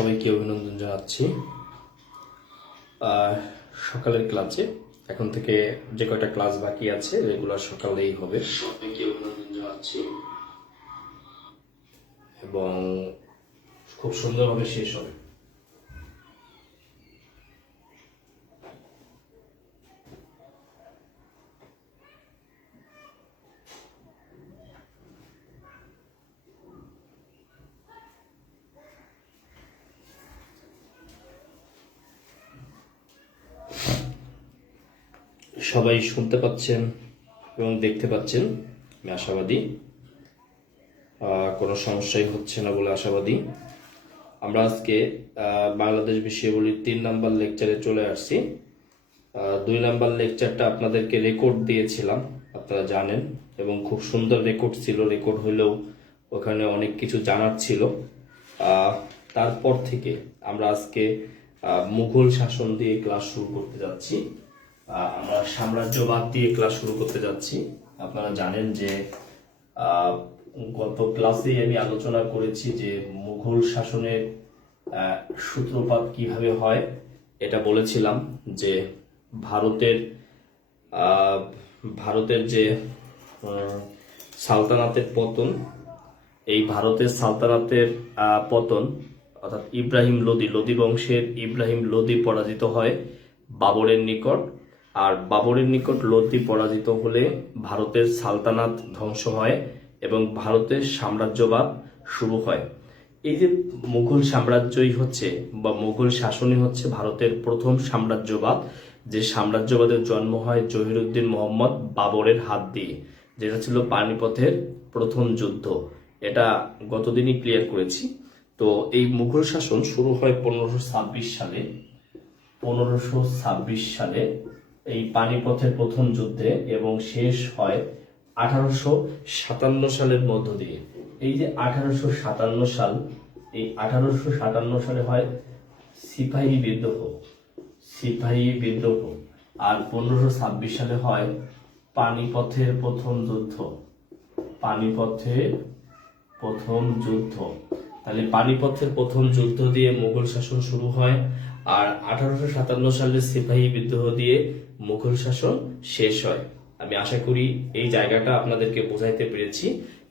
সবাইকে অভিনন্দন জানাচ্ছি। আর সকালের ক্লাসে এখন থেকে যে কয়টা ক্লাস বাকি আছে রেগুলার সকালেই হবে। সবাইকে অভিনন্দন জানাচ্ছি এবং খুব সুন্দরভাবে শেষ হবে। সবাই শুনতে পাচ্ছেন এবং দেখতে পাচ্ছেন, আমি আশাবাদী। কোনো সমস্যাই হচ্ছে না বলে আশাবাদী। আমরা আজকে বাংলাদেশ বিষয়াবলীর 3 নাম্বার লেকচারে চলে আসছি। 2 নাম্বার লেকচারটা আপনাদেরকে রেকর্ড দিয়েছিলাম, আপনারা জানেন, এবং খুব সুন্দর রেকর্ড ছিল। রেকর্ড হলেও ওখানে অনেক কিছু জানার ছিল। তারপর থেকে আমরা আজকে মুঘল শাসন দিয়ে ক্লাস শুরু করতে যাচ্ছি। আমরা সাম্রাজ্যবাদ দিয়ে ক্লাস শুরু করতে যাচ্ছি। আপনারা জানেন যে গত ক্লাসে আমি আলোচনা করেছি যে মুঘল শাসনের সূত্রপাত কিভাবে হয়। এটা বলেছিলাম যে ভারতের যে সালতানাতের পতন, এই ভারতের সালতানাতের পতন অর্থাৎ ইব্রাহিম লোদি বংশের ইব্রাহিম লোদি পরাজিত হয় বাবরের নিকট। আর বাবরের নিকট লোদি পরাজিত হলে ভারতের সালতানাত ধ্বংস হয় এবং ভারতের সাম্রাজ্যবাদ শুরু হয়। এই যে মুঘল সাম্রাজ্যই হচ্ছে বা মুঘল শাসনই হচ্ছে ভারতের প্রথম সাম্রাজ্যবাদ, যে সাম্রাজ্যবাদের জন্ম হয় জহিরুদ্দিন মোহাম্মদ বাবরের হাত দিয়ে, যেটা ছিল পানিপথের প্রথম যুদ্ধ। এটা গতদিনই ক্লিয়ার করেছি। তো এই মুঘল শাসন শুরু হয় 1526 সালে এই পানিপথের প্রথম যুদ্ধে এবং শেষ হয় 1857 সালের মধ্য দিয়ে। এই যে 1857 সাল, এই 1857 সালে হয় সিপাহী বিদ্রোহ। আর 1526 সালে হয় পানিপথের প্রথম যুদ্ধ। তাহলে পানিপথের প্রথম যুদ্ধ দিয়ে মুঘল শাসন শুরু হয়, আর 1857 সালের সিপাহী বিদ্রোহ দিয়ে মুঘল শাসন শেষ হয়। আমি আশা করি এই জায়গাটা আপনাদেরকে বোঝাইতে পেরেছি।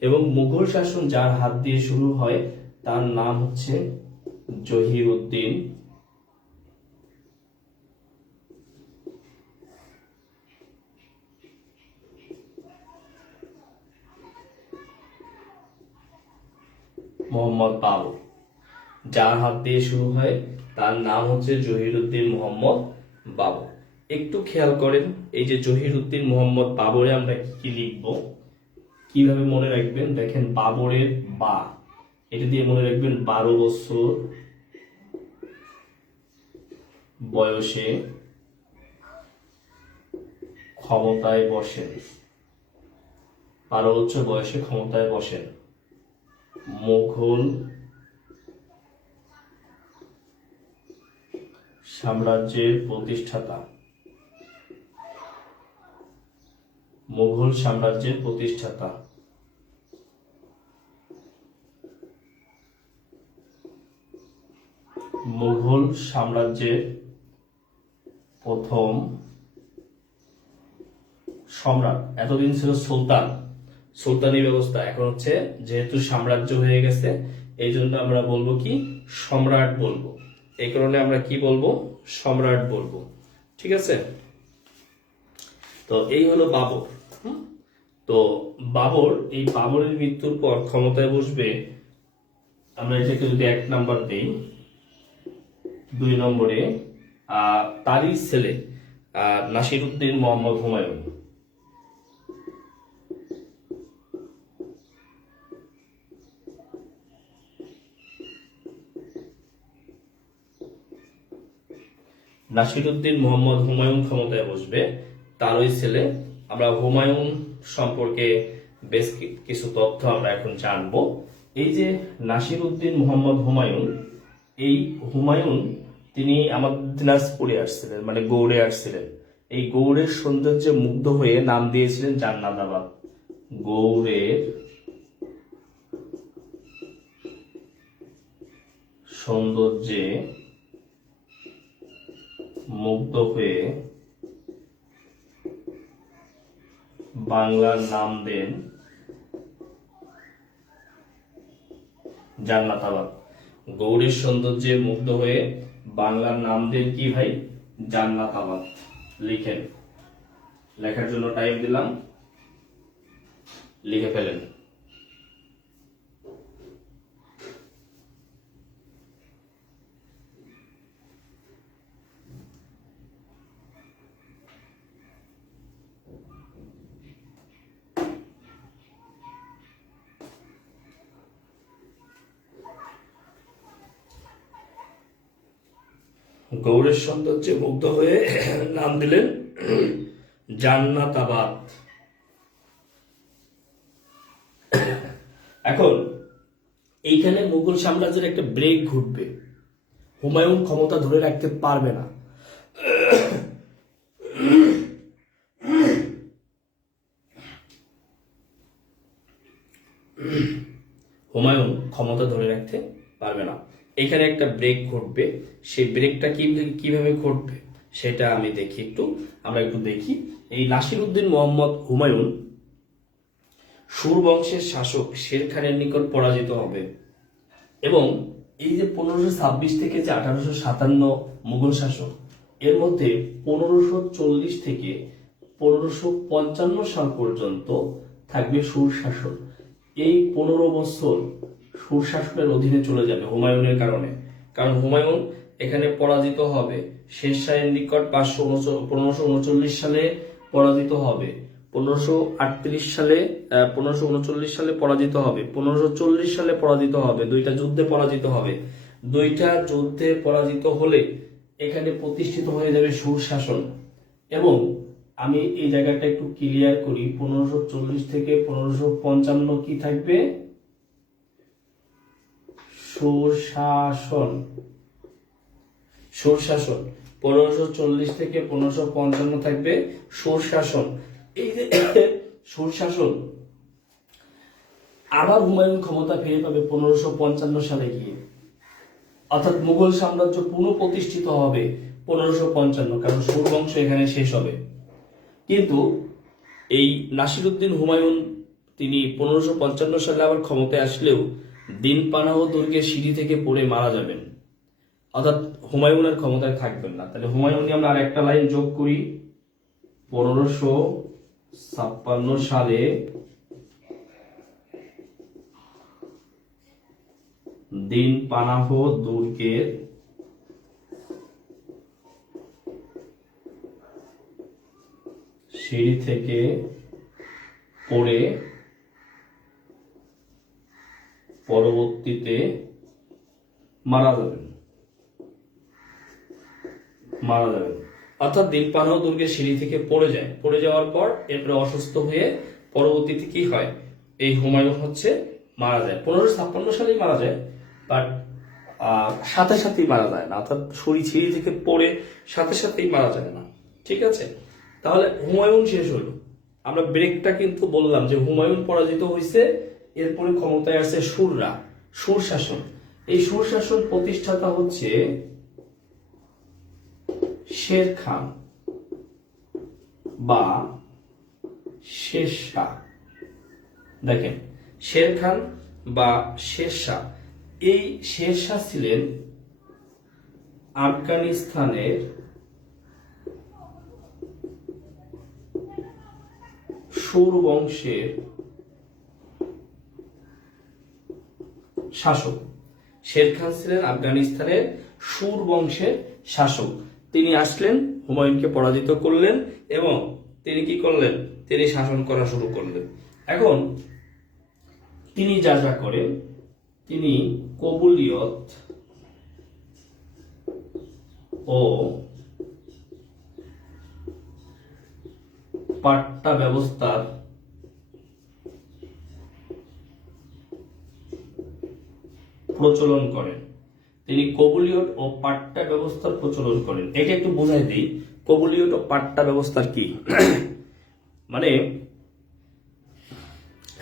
এবং মুঘল শাসন যার হাত দিয়ে শুরু হয় তার নাম হচ্ছে জহিরুদ্দিন মোহাম্মদ বাবর। যার হাত দিয়ে শুরু হয় তার নাম হচ্ছে জহিরুদ্দিন মোহাম্মদ বাবর। একটু খেয়াল করেন, এই যে জহিরুদ্দিন মোহাম্মদ বাবরে আমরা কি লিখব, কিভাবে মনে রাখবেন? দেখেন, বাবরের বা, এটা দিয়ে মনে রাখবেন 12 বছর বয়সে ক্ষমতায় বসেন। 12 বছর বয়সে ক্ষমতায় বসেন মুঘল সাম্রাজ্যের প্রতিষ্ঠাতা। মুঘল সাম্রাজ্যের প্রতিষ্ঠাতা মুঘল সাম্রাজ্যের প্রথম সম্রাট। এতদিন ছিল সুলতানি ব্যবস্থা, এখন হচ্ছে যেহেতু সাম্রাজ্য হয়ে গেছে এই জন্য আমরা বলবো কি, সম্রাট বলবো। এই কারণে আমরা কি বলবো, সম্রাট বলবো। ঠিক আছে? তো এই হলো বাবর। তো এই বাবরের মৃত্যুর পর ক্ষমতায় বসবে, আমরা এটাকে যদি 1 নাম্বার দেই, 2 নম্বরে তারই ছেলে নাসিরউদ্দিন মোহাম্মদ হুমায়ুন। নাসিরউদ্দিন মোহাম্মদ হুমায়ুন ক্ষমতায় বসবে, তার ওই ছেলে। আমরা হুমায়ুন সম্পর্কে বেশ কিছু তথ্য আমরা এখন জানবো। এই যে নাসিরউদ্দিন মোহাম্মদ হুমায়ুন, এই হুমায়ুন তিনি আমাদের দিনাজপুরে আসছিলেন, মানে গৌড়ে আসছিলেন। এই গৌড়ের সৌন্দর্যে মুগ্ধ হয়ে নাম দিয়েছিলেন জান্নাতাবাদ। গৌড়ের সৌন্দর্যে মুগ্ধ হয়ে বাংলার নাম দেন জান্নাতাবাদ। গৌরীর সৌন্দর্যে মুগ্ধ হয়ে বাংলার নাম দেন কি ভাই? জান্নাতাবাদ। লিখেন, লেখার জন্য টাইম দিলাম, লিখে ফেলেন। গৌরের সৌন্দর্যে মুগ্ধ হয়ে নাম দিলেন জান্নাতাবাদ। এখন এইখানে মুঘল সাম্রাজ্যের একটা ব্রেক ঘটবে, হুমায়ুন ক্ষমতা ধরে রাখতে পারবে না। হুমায়ুন ক্ষমতা ধরে রাখতে পারবে না, এখানে একটা ব্রেক ঘটবে। সেই ব্রেকটা কিভাবে ঘটবে সেটা আমি দেখি একটু, আমরা একটু দেখি। এই নাসিরউদ্দিন মোহাম্মদ হুমায়ুন সুর বংশের শাসক শের খানের নিকট পরাজিত হবে এবং এই যে 1526 থেকে যে 1857 মুঘল শাসক, এর মধ্যে 1540 থেকে 1555 সাল পর্যন্ত থাকবে সুর শাসক। এই 15 বছর সুর শাসনের অধীনে চলে যাবে হুমায়ুনের কারণে, কারণ হুমায়ুন এখানে পরাজিত হবে শের শাহের নিকট 1539 সালে পরাজিত হবে, 1538 সালে 1539 সালে পরাজিত হবে, 1540 সালে পরাজিত হবে, দুইটা যুদ্ধে পরাজিত হবে। দুইটা যুদ্ধে পরাজিত হলে এখানে প্রতিষ্ঠিত হয়ে যাবে সুর শাসন। এবং আমি এই জায়গাটা একটু ক্লিয়ার করি, 1540 থেকে 1555 কি থাকবে? সুরশাসন। সুরশাসন 1540 থেকে 1555 থাকবে সুরশাসন। এই যে সুরশাসন আবার হুমায়ুন ক্ষমতা ফিরে পাবে 1555 সালে গিয়ে, অর্থাৎ মুঘল সাম্রাজ্য পুনঃপ্রতিষ্ঠিত হবে 1555, কারণ সুর বংশ এখানে শেষ হবে। কিন্তু এই নাসিরউদ্দিন হুমায়ুন তিনি 1555 সালে আবার ক্ষমতায় আসলেও দিন পানাহ দুর্গের সিঁড়ি থেকে পড়ে মারা যাবেন, অর্থাৎ হুমায়ুনের ক্ষমতায় থাকবেন না। তাহলে হুমায়ুন আমরা আর একটা লাইন যোগ করি, 1556 সালে দিন পানাহ দুর্গের সিঁড়ি থেকে পড়ে পরবর্তীতে মারা যাবেন। অর্থাৎ দিন পানাহ দুর্গের সিঁড়ি থেকে পড়ে যাওয়ার পর এরপরে অসুস্থ হয়ে পরবর্তীতে কি হয়? এই হুমায়ুন মারা যায়। 1556 সালেই মারা যায়, বাট সাথে সাথেই মারা যায় না, অর্থাৎ সিঁড়ি থেকে পড়ে সাথে সাথেই মারা যায় না। ঠিক আছে, তাহলে হুমায়ুন শেষ হলো। আমরা ব্রেকটা কিন্তু বললাম যে হুমায়ুন পরাজিত হয়েছে, এরপরে ক্ষমতায় আছে সুররা, সুর শাসন। এই সুর শাসন প্রতিষ্ঠাতা হচ্ছে শের খান বা শের শাহ। দেখেন, শের খান বা শের শাহ, এই শের শাহ ছিলেন আফগানিস্তানের সুর বংশের শাসক। শের খান ছিলেন আফগানিস্তানের সুর বংশের শাসক। তিনি আসলেন, হুমায়ুনকে পরাজিত করলেন এবং তিনি কি করলেন? তিনি শাসন করা শুরু করলেন। এখন তিনি যা যা করেন, তিনি কবুলিয়ত ও পাট্টা ব্যবস্থার প্রচলন করেন। তিনি কবুলিয়ত ও পাট্টা ব্যবস্থার প্রচলন করেন। এটা একটু বোঝাই দিই, কবুলিয়ত ও পাট্টা ব্যবস্থার কি মানে।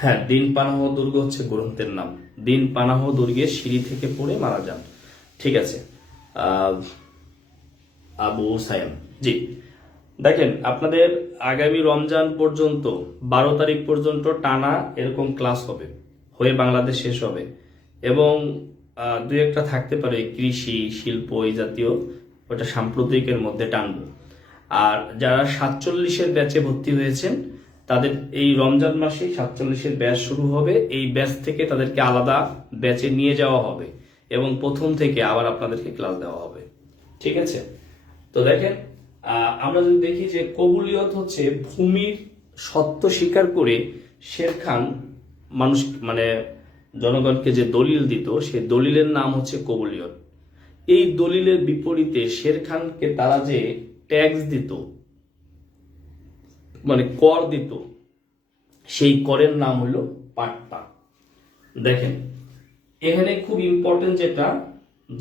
হ্যাঁ, দিন পানাহ দুর্গ হচ্ছে গ্রন্থের নাম। দিন পানাহ দুর্গে সিঁড়ি থেকে পড়ে মারা যান। ঠিক আছে। আহ, আবু সায়াম, জি। দেখেন, আপনাদের আগামী রমজান পর্যন্ত 12 তারিখ পর্যন্ত টানা এরকম ক্লাস হবে, হয়ে বাংলাদেশ শেষ হবে। এবং দুই একটা থাকতে পারে কৃষি শিল্প এই জাতীয়, ওটা সাম্প্রতিকের মধ্যে টানবো। আর যারা 47-এর ব্যাচে ভর্তি হয়েছেন তাদের এই রমজান মাসেই 47-এর ব্যাচ শুরু হবে। এই ব্যাচ থেকে তাদেরকে আলাদা ব্যাচে নিয়ে যাওয়া হবে এবং প্রথম থেকে আবার আপনাদেরকে ক্লাস দেওয়া হবে। ঠিক আছে। তো দেখেন, আমরা যদি দেখি যে কবুলিয়ত হচ্ছে ভূমির সত্য স্বীকার করে শের খান মানুষ মানে জনগণকে যে দলিল দিত, সেই দলিলের নাম হচ্ছে কবুলিয়ত। এই দলিলের বিপরীতে শের খানকে তারা যে ট্যাক্স দিত, মানে কর দিত, সেই করের নাম হলো পাট্টা। দেখেন, এখানে খুব ইম্পর্টেন্ট যেটা,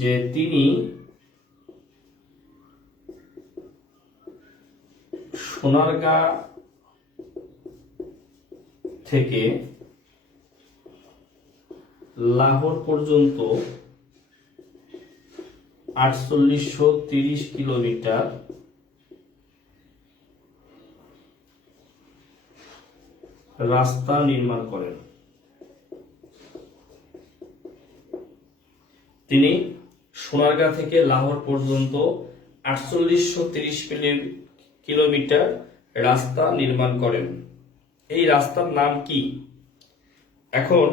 যে তিনি সোনারগাঁ থেকে লাহোর পর্যন্ত 4830 কিলোমিটার রাস্তা নির্মাণ করেন। তিনি সোনারগাঁ থেকে লাহোর পর্যন্ত 4830 কিলোমিটার রাস্তা নির্মাণ করেন। এই রাস্তার নাম কি? এখন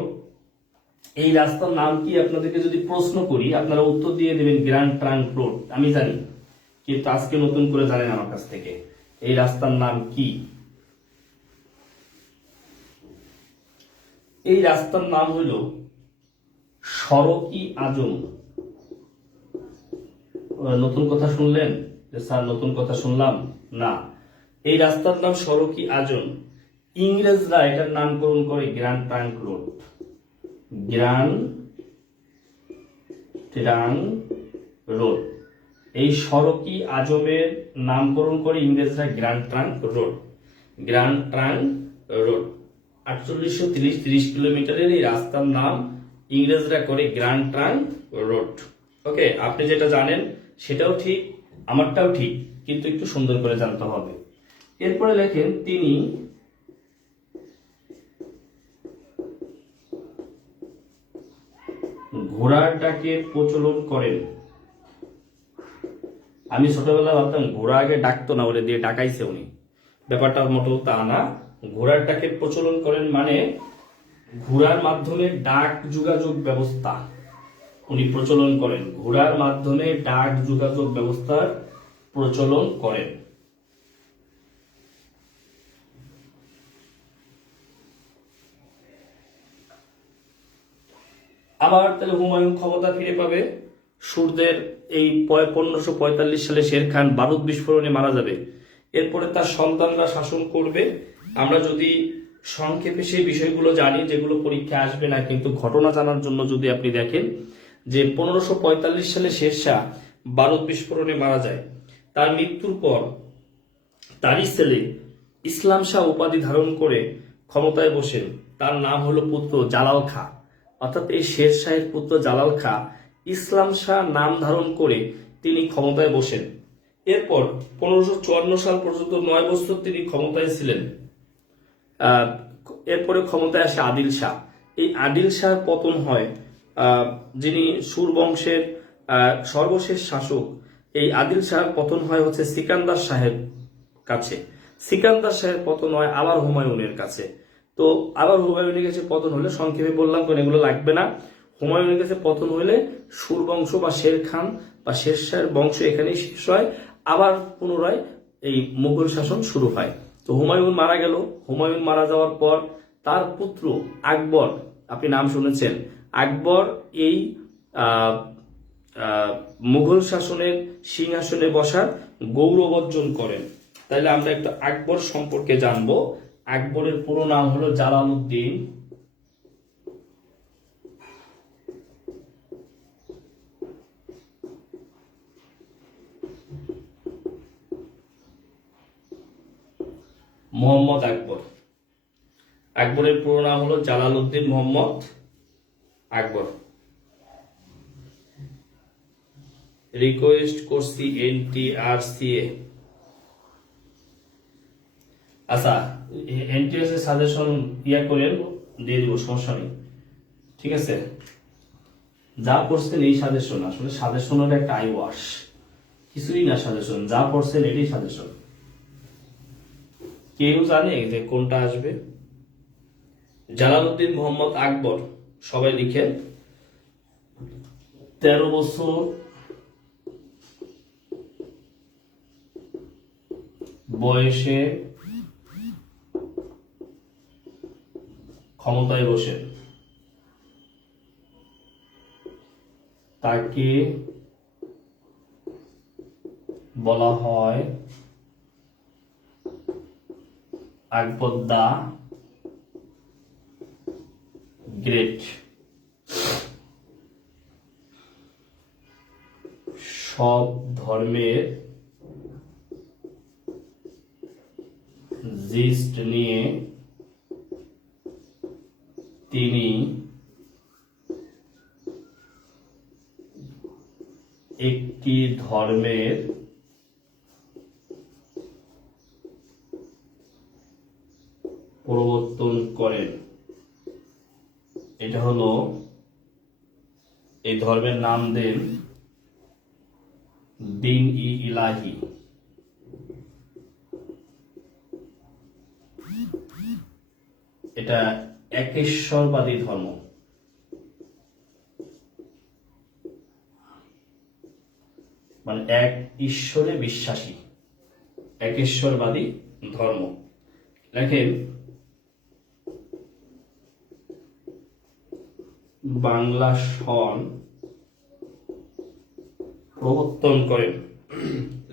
এই রাস্তার নাম কি আপনাদেরকে যদি প্রশ্ন করি, আপনারা উত্তর দিয়ে দেবেন গ্র্যান্ড ট্রাঙ্ক রোড। আমি জানি, কিন্তু আজকে নতুন করে জানেন আমার কাছ থেকে এই রাস্তার নাম কি। এই রাস্তার নাম হলো সড়ক-ই-আজম। নতুন কথা শুনলেন যে স্যার নতুন কথা শুনলাম? না, এই রাস্তার নাম সড়ক-ই-আজম। ইংরেজরা এটার নামকরণ করে grand trunk road. Grand trunk road, এই সড়ক-ই-আজমের নামকরণ করে ইংরেজরা grand trunk road. Grand trunk road 4830 কিলোমিটারের এই রাস্তার নাম ইংরেজরা করে গ্র্যান্ড ট্রাঙ্ক রোড। ওকে, আপনি যেটা জানেন সেটাও ঠিক, আমারটাও ঠিক, কিন্তু একটু সুন্দর করে জানতে হবে। এরপরে লেখেন, তিনি ঘোড়ার ডাকের প্রচলন করেন। আমি ছোটবেলায় ভাবতাম ঘোড়া আগে ডাকতো না, ওরে দিয়ে ডাকাইছে উনি। ব্যাপারটা মোটেও তা না। ঘোড়ার ডাকের প্রচলন করেন মানে ঘোড়ার মাধ্যমে ডাক যোগাযোগ ব্যবস্থা উনি প্রচলন করেন। ঘোড়ার মাধ্যমে ডাক যোগাযোগ ব্যবস্থার প্রচলন করেন। আবার তাহলে হুমায়ুন ক্ষমতা ফিরে পাবে। সূর্যের এই 1545 সালে শের খান বারুদ বিস্ফোরণে মারা যাবে। এরপরে তার সন্তানরা শাসন করবে। আমরা যদি সংক্ষেপে সেই বিষয়গুলো জানি যেগুলো পরীক্ষা আসবে না, কিন্তু ঘটনা জানার জন্য যদি আপনি দেখেন যে 1545 সালে শেরশাহ বারুদ বিস্ফোরণে মারা যায়। তার মৃত্যুর পর তারই ছেলে ইসলাম শাহ উপাধি ধারণ করে ক্ষমতায় বসেন। তার নাম হলো পুত্র জালাল খাঁ। অর্থাৎ এই শেরশাহের পুত্র জালাল খাঁ ইসলাম শাহ নাম ধারণ করে তিনি ক্ষমতায় বসেন। এরপর 1554 সাল পর্যন্ত 9 বছর তিনি ক্ষমতায় ছিলেন। এরপরে ক্ষমতায় আসে আদিল শাহ। এই আদিল শাহ পতন হয়, যিনি সুর বংশের সর্বশেষ শাসক। এই আদিল শাহ পতন হয় হচ্ছে সিকান্দার শাহের কাছে। সিকান্দার শাহের পতন হয় আবার হুমায়ুনের কাছে। তো আবার হুমায়ুনের কাছে পতন হলে, সংক্ষেপে বললাম কারণ এগুলো লাগবে না, হুমায়ুনের কাছে পতন হলে সুর বংশ বা শের খান বা শেরশাহের বংশ এখানেই শেষ হয়। আবার পুনরায় এই মুঘল শাসন শুরু হয়। তো হুমায়ুন মারা গেল। হুমায়ুন মারা যাওয়ার পর তার পুত্র আকবর, আপনি নাম শুনেছেন, আকবর এই মুঘল শাসনের সিংহাসনে বসার গৌরব অর্জন করেন। তাহলে আমরা একটু আকবর সম্পর্কে জানবো। আকবরের পুরো নাম হলো জালালউদ্দিন মোহাম্মদ আকবর। আকবরের পুরো নাম হলো জালালউদ্দিন মোহাম্মদ আকবর। রিকোয়েস্ট করছি NTRCA। আচ্ছা, NTRCA সাজেশন করেন, দিয়ে দিব, সমস্যা নেই, ঠিক আছে। যা পড়ছেন এই সাজেশন, আসলে সাজেশন হলো একটা আই ওয়াশ, কিছুই না সাজেশন, যা পড়ছেন এটাই সাজেশন। কেউ জানে যে কোনটা আসবে? জালালউদ্দিন মোহাম্মদ আকবর, সবাই লিখেন। 13 বছর বয়সে ক্ষমতায় বসে তাকে বলা হয় আকবর দা গ্রেট। সব ধর্মের জিস্ট নিয়ে তিনি একটি ধর্মের প্রবর্তন করেন। এটা হলো, এই ধর্মের নাম দেন দ্বীন-ই-ইলাহি। এটা একেশ্বরবাদী ধর্ম। মানে এক ঈশ্বরে বিশ্বাসী, একেশ্বরবাদী ধর্ম। দেখেন, বাংলা সন প্রবর্তন করেন,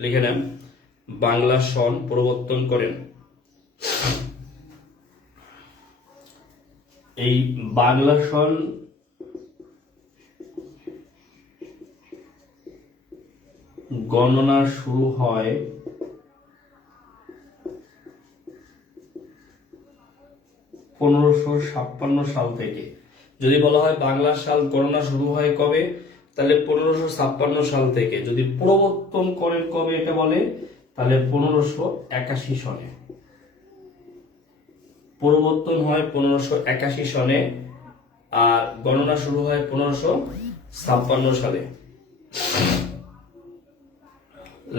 লিখে নেন, বাংলা সন প্রবর্তন করেন। এই বাংলা সন গণনা শুরু হয় 1556 সাল থেকে। যদি বলা হয় বাংলা সাল গণনা শুরু হয় কবে, তাহলে 1556 সাল থেকে। যদি প্রবর্তন করেন কবে এটা বলে, তাহলে 1581 সনে। প্রবর্তন হয় 1581 সনে, আর গণনা শুরু হয় 1556 সালে।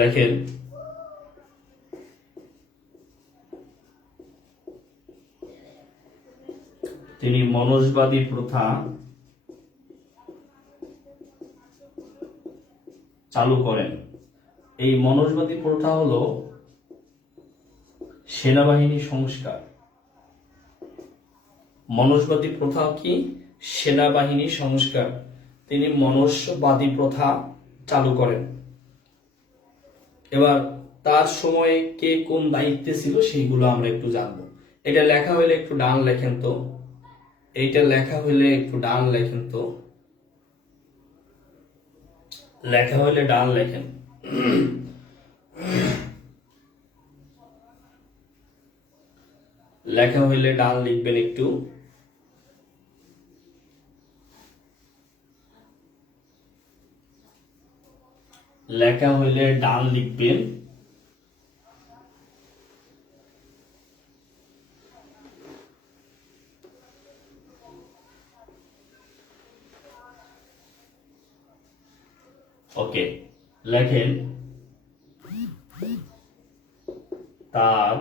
লেখেন, তিনি মনসবাদী প্রথা চালু করেন। এই মনসবাদী প্রথা হলো সেনাবাহিনী সংস্কার। মনসবাদী প্রথা কি? সেনাবাহিনী সংস্কার। তিনি মনসবাদী প্রথা চালু করেন। এবার তার সময়ে কে কোন দায়িত্বে ছিল সেইগুলো আমরা একটু জানবো। এটা লেখা হইলে একটু ডান লেখেন তো, এইটা লেখা হইলে একটু ডান লেখেন তো, লেখা হইলে ডান লেখেন। লেখা হইলে ডান লিখবেন একটু। লেখা হইলে ডান লিখবেন। ওকে, লেখেন, তার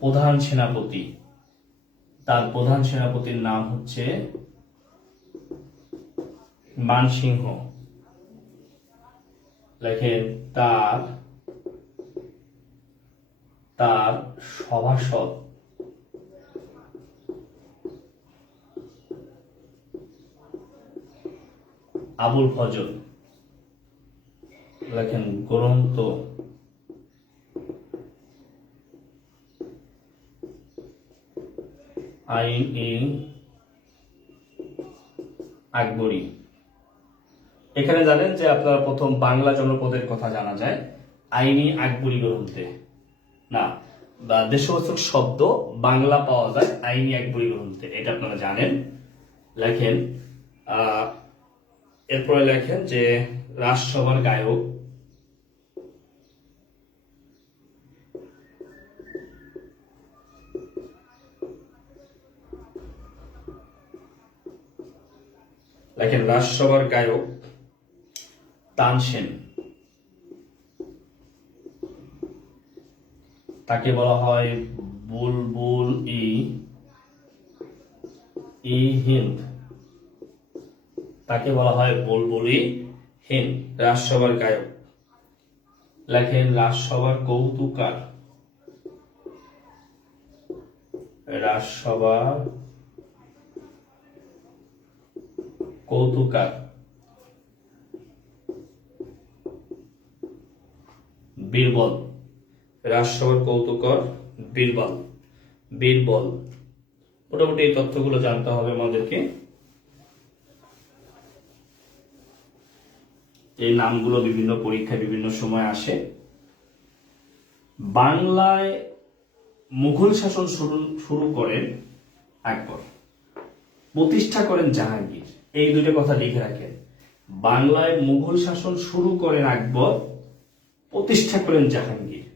প্রধান সেনাপতি, তার প্রধান সেনাপতির নাম হচ্ছে মানসিংহ। লেখেন, তার সভাসদ আবুল ফজল। লেখেন, গ্রন্থ আইন-ই-আকবরী। এখানে জানেন যে আপনারা প্রথম বাংলা জনপদের কথা জানা যায় আইন-ই-আকবরী গ্রন্থে, না, দেশবাচক শব্দ বাংলা পাওয়া যায় আইন-ই-আকবরী গ্রন্থে, এটা আপনারা জানেন। লেখেন এরপরে লেখেন যে রাজসভার গায়ক তানসেন, তাকে বলা হয় বুলবুল ই হিন্দ, তাকে বলা হয় বুলবুলি হিন্দ, রাজসভার গায়ক। লেখেন রাজসভার কৌতুকার, রাজসভার কৌতুকার বীরবল, রাজসভার কৌতুকার বীরবল। বীরবল, মোটামুটি এই তথ্যগুলো জানতে হবে আমাদেরকে। এই নামগুলো বিভিন্ন পরীক্ষায় বিভিন্ন সময় আসে। বাংলায় মুঘল শাসন শুরু করেন আকবর, প্রতিষ্ঠা করেন জাহাঙ্গীর। এই দুটো কথা লিখে রাখেন। বাংলায় মুঘল শাসন শুরু করেন আকবর, প্রতিষ্ঠা করেন জাহাঙ্গীর।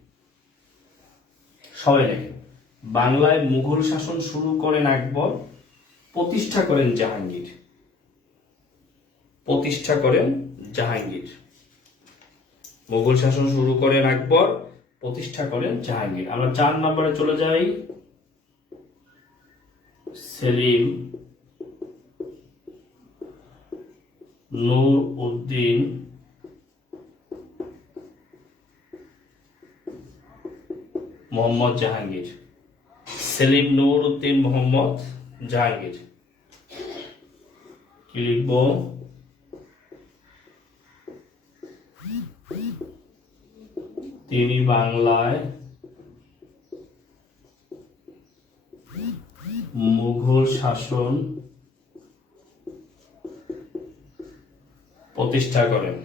সবাই লেখেন, বাংলায় মুঘল শাসন শুরু করেন আকবর, প্রতিষ্ঠা করেন জাহাঙ্গীর। প্রতিষ্ঠা করেন জাহাঙ্গীর। মুঘল শাসন শুরু করেন আকবর, প্রতিষ্ঠা করেন জাহাঙ্গীর। আমরা 4 নম্বরে চলে যাই। সেলিম নূর উদ্দিন মোহাম্মদ জাহাঙ্গীর। সেলিম নূর উদ্দিন মোহাম্মদ জাহাঙ্গীর। কি লিখব? তিনি বাংলায় মুঘল শাসন প্রতিষ্ঠা করেন।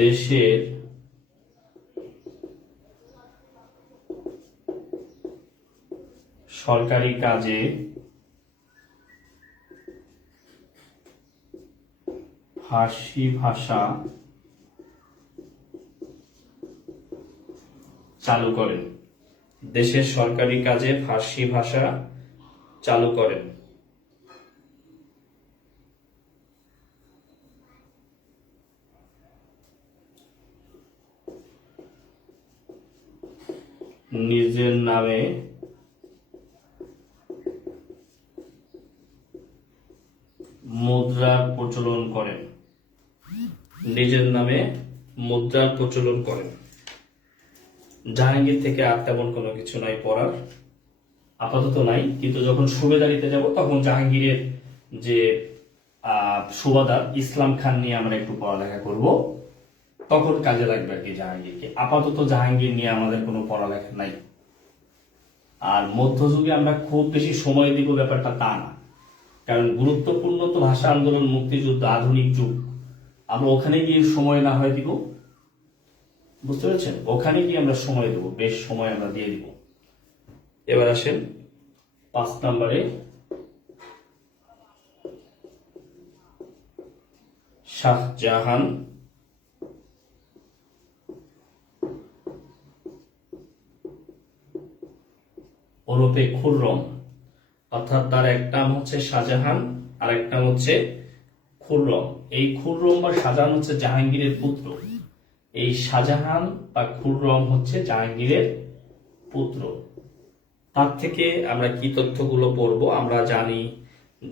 দেশের সরকারি কাজে ফার্সি ভাষা চালু করেন। দেশের সরকারি কাজে ফার্সি ভাষা চালু করেন। নিজের নামে মুদ্রার প্রচলন করেন। নিজের নামে মুদ্রার প্রচলন করেন। জাহাঙ্গীর থেকে আর তেমন কোনো কিছু নাই পড়ার, আপাতত নাই। কিন্তু যখন সুবেদারিতে যাব তখন জাহাঙ্গীরের যে সুবাদার ইসলাম খান নিয়ে আমরা একটু পড়ালেখা করব, তখন কাজে লাগবে আর কি জাহাঙ্গীরকে। আপাতত জাহাঙ্গীর নিয়ে আমাদের কোনো পড়ালেখা নাই। আর মধ্যযুগে আমরা খুব বেশি সময় দিব ব্যাপারটা তা না, কারণ গুরুত্বপূর্ণ তো ভাষা আন্দোলন, মুক্তিযুদ্ধ, আধুনিক যুগ। আমরা ওখানে গিয়ে সময় না হয় দিব, বুঝতে পেরেছেন? ওখানে গিয়ে আমরা সময় দেব, বেশ সময় আমরা দিয়ে দিব। এবার আসেন 5 নম্বরে। শাহজাহান ওরফে খুররম, অর্থাৎ তার এক নাম হচ্ছে শাহজাহান আর এক নাম হচ্ছে খুররম। এই খুররম বা শাহজাহান হচ্ছে জাহাঙ্গীরের পুত্র। এই শাহজাহান বা খুররম হচ্ছে জাহাঙ্গীরের পুত্র। তার থেকে আমরা কি তথ্যগুলো পড়বো? আমরা জানি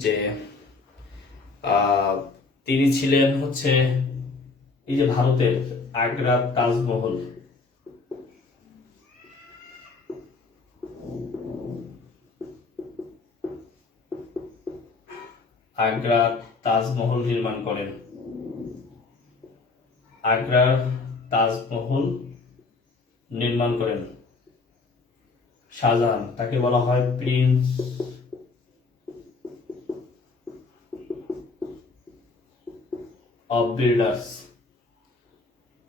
যে তিনি ছিলেন হচ্ছে এই যে ভারতের আগ্রার তাজমহল, আগ্রার তাজমহল নির্মাণ করেন। আগ্রার তাজমহল নির্মাণ করেন শাহজাহান। তাকে বলা হয় Prince of builders.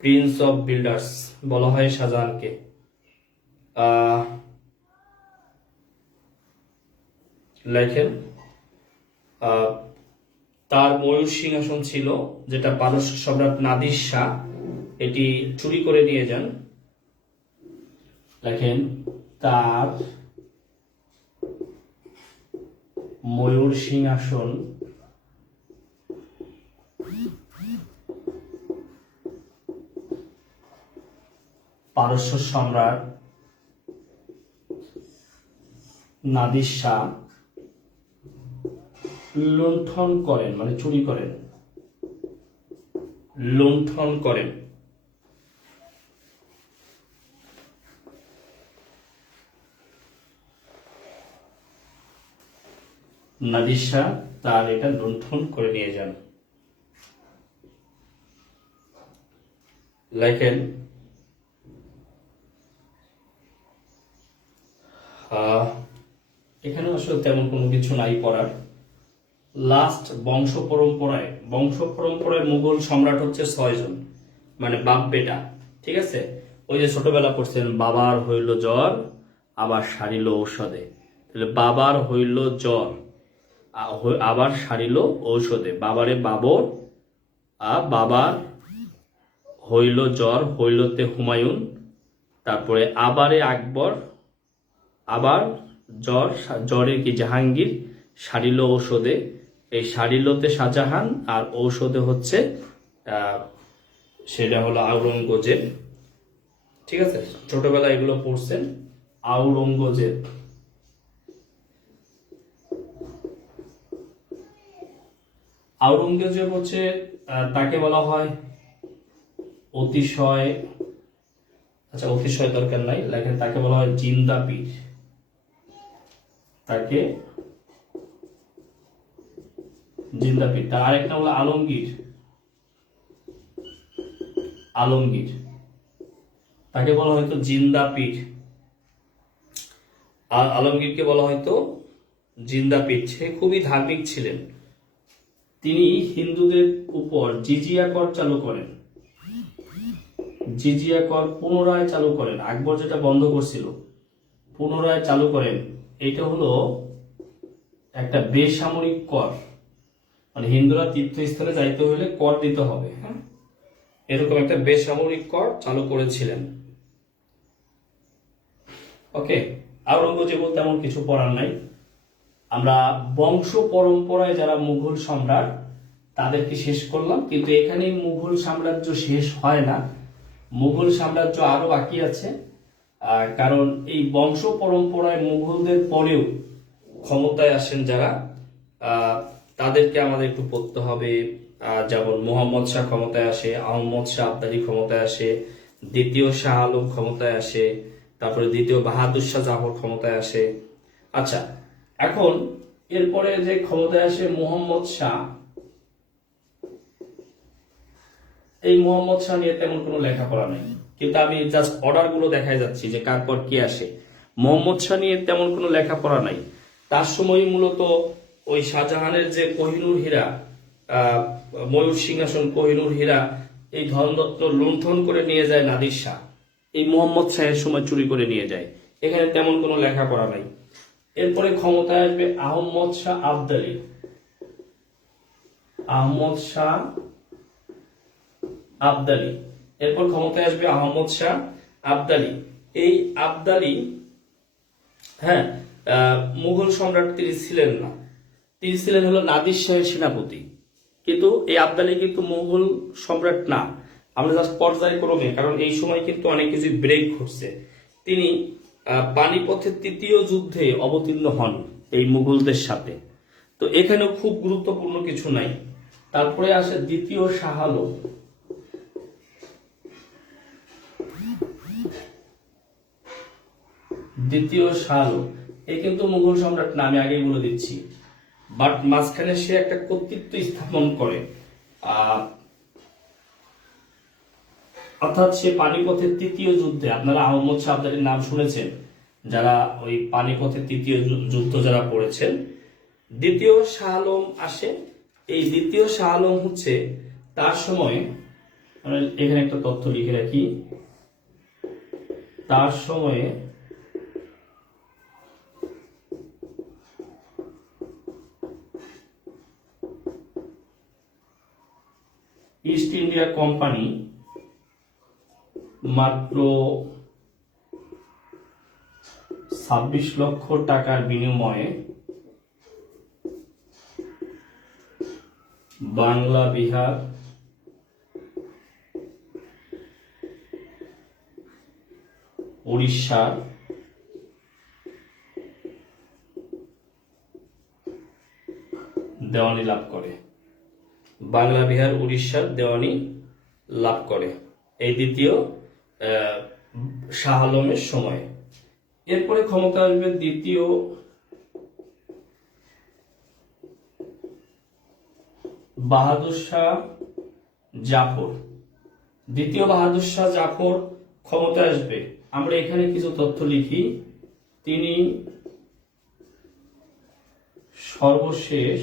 Prince of builders বলা হয় শাহজাহানকে। লেখেন তার ময়ূর সিংহাসন ছিল যেটা পারস্য সম্রাট নাদির শাহ এটি চুরি করে নিয়ে যান। লেখেন তার ময়ূর সিংহাসন পারস্য সম্রাট নাদির শাহ লুণ্ঠন করেন, মানে চুরি করেন, লুণ্ঠন করেন। নাদির শাহ তার এটা লুণ্ঠন করে নিয়ে যান। লেখেন এখানে আসলে তেমন কোনো কিছু নাই পড়ার। লাস্ট বংশ পরম্পরায় মুঘল সম্রাট হচ্ছে 6 জন, মানে বাপ বেটা। ঠিক আছে, ওই যে ছোটবেলা পড়ছেন বাবার হইল জ্বর আবার সারিল ঔষধে, তাহলে বাবার হইল জ্বর আবার সারিল ঔষধে, বাবারে বাবর বাবার হইল জ্বর, হইলতে হুমায়ুন, তারপরে আবারে আকবর, আবার জ্বর, জ্বরে কি জাহাঙ্গীর, সারিল ঔষধে, এই সারিলতে শাহজাহান আর ঔষধে হচ্ছে সেটা হলো আওরঙ্গজেব। ঠিক আছে, ছোটবেলা এগুলো পড়ছেন। আওরঙ্গজেব, আওরঙ্গজেব হচ্ছে তাকে বলা হয় অতিশয়, আচ্ছা অতিশয় দরকার নাই, লেখেন তাকে বলা হয় জিন্দা পীর, তাকে জিন্দা পীর। তার আরেক নাম হলো আলমগীর, আলমগীর তাকে বলা হয়তো জিন্দা পীর, আলমগীরকে বলা হয়তো জিন্দা পীর। সে খুবই ধার্মিক ছিলেন। তিনি হিন্দুদের উপর জিজিয়া কর চালু করেন, জিজিয়া কর পুনরায় চালু করেন। আকবর যেটা বন্ধ করছিল পুনরায় চালু করেন। এটা হলো একটা বেসামরিক কর, মানে হিন্দুরা তীর্থস্থলে যাইতে হলে কর দিতে হবে। হ্যাঁ, এরকম একটা বেসামরিক কর চালু করেছিলেন। ওকে, আওরঙ্গজেব তেমন কিছু পড়ার নাই। আমরা বংশ পরম্পরায় যারা মুঘল সম্রাট তাদেরকে শেষ করলাম, কিন্তু এখানে মুঘল সাম্রাজ্য শেষ হয় না, মুঘল সাম্রাজ্য আরো বাকি আছে। কারণ এই বংশ পরম্পরায় মুঘলদের পরেও ক্ষমতায় আসেন যারা, তাদেরকে আমাদের একটু পড়তে হবে। যেমন মোহাম্মদ শাহ ক্ষমতায় আসে, আহমদ শাহ আবদালি ক্ষমতায় আসে, দ্বিতীয় শাহ আলম ক্ষমতায় আসে, তারপরে দ্বিতীয় বাহাদুর শাহ জাফর ক্ষমতায় আসে। আচ্ছা, এখন এরপরে যে ক্ষমতায় আসে মোহাম্মদ শাহ, এই মোহাম্মদ শাহ নিয়ে তেমন কোনো লেখাপড়া নেই, কিন্তু আমি জাস্ট অর্ডার গুলো দেখাই যাচ্ছি যে কার পর কি আসে। মোহাম্মদ শাহ নিয়ে তেমন কোনো লেখাপড়া নাই। তার সময় মূলত ওই শাহজাহানের যে কোহিনূর হীরা, ময়ূর সিংহাসন কোহিনূর হীরা, এই ধনরত্ন লুণ্ঠন করে নিয়ে যায় নাদির শাহ, এই মোহাম্মদ শাহের সময় চুরি করে নিয়ে যায়। এখানে তেমন কোনো লেখাপড়া নাই। এরপরে ক্ষমতায় আসবে আহমদ শাহ আবদালি, আহমদ শাহ আবদালি। এরপর ক্ষমতায় আসবে আহমদ শাহ আবদালি। এই আবদালি, হ্যাঁ, মুঘল সম্রাট তিনি ছিলেন না, তিনি ছিলেন হলো নাদির শাহের সেনাপতি। কিন্তু এই আবদালি কিন্তু মুঘল সম্রাট না। আমরা জাস্ট পর্যায়ক্রমে, কারণ এই সময় কিন্তু অনেক কিছু ব্রেক ঘটছে। তিনি পানিপথের ৩য় যুদ্ধে অবতীর্ণ হন এই মুঘলদের সাথে, তো এখানেও খুব গুরুত্বপূর্ণ কিছু নাই। তারপরে আসে দ্বিতীয় শাহ আলম, দ্বিতীয় শাহ আলম এই কিন্তু মুঘল সম্রাট না, আমি আগেই বলে দিচ্ছি, বাট মাঝখানে সে একটা কর্তৃত্ব স্থাপন করে। অর্থাৎ সে পানিপথের ৩য় যুদ্ধে, আপনারা আহমদ শাহ আবদালির নাম শুনেছেন যারা ওই পানিপথের ৩য় যুদ্ধ যারা পড়েছেন। দ্বিতীয় শাহ আলম আসে। এই দ্বিতীয় শাহ আলম হচ্ছে তার সময়, মানে এখানে একটা তথ্য লিখে রাখি, তার সময়ে ইস্ট ইন্ডিয়া কোম্পানি মাত্র 26 লক্ষ টাকার বিনিময়ে বাংলা বিহার উড়িষ্যার দেওয়ানি লাভ করে। বাংলা বিহার উড়িষ্যার দেওয়ানি লাভ করে এই দ্বিতীয় শাহ আলমের সময়। এরপরে ক্ষমতা আসবে দ্বিতীয় বাহাদুর শাহ জাফর। দ্বিতীয় বাহাদুর শাহ জাফর ক্ষমতা আসবে, আমরা এখানে কিছু তথ্য লিখি। তিনি সর্বশেষ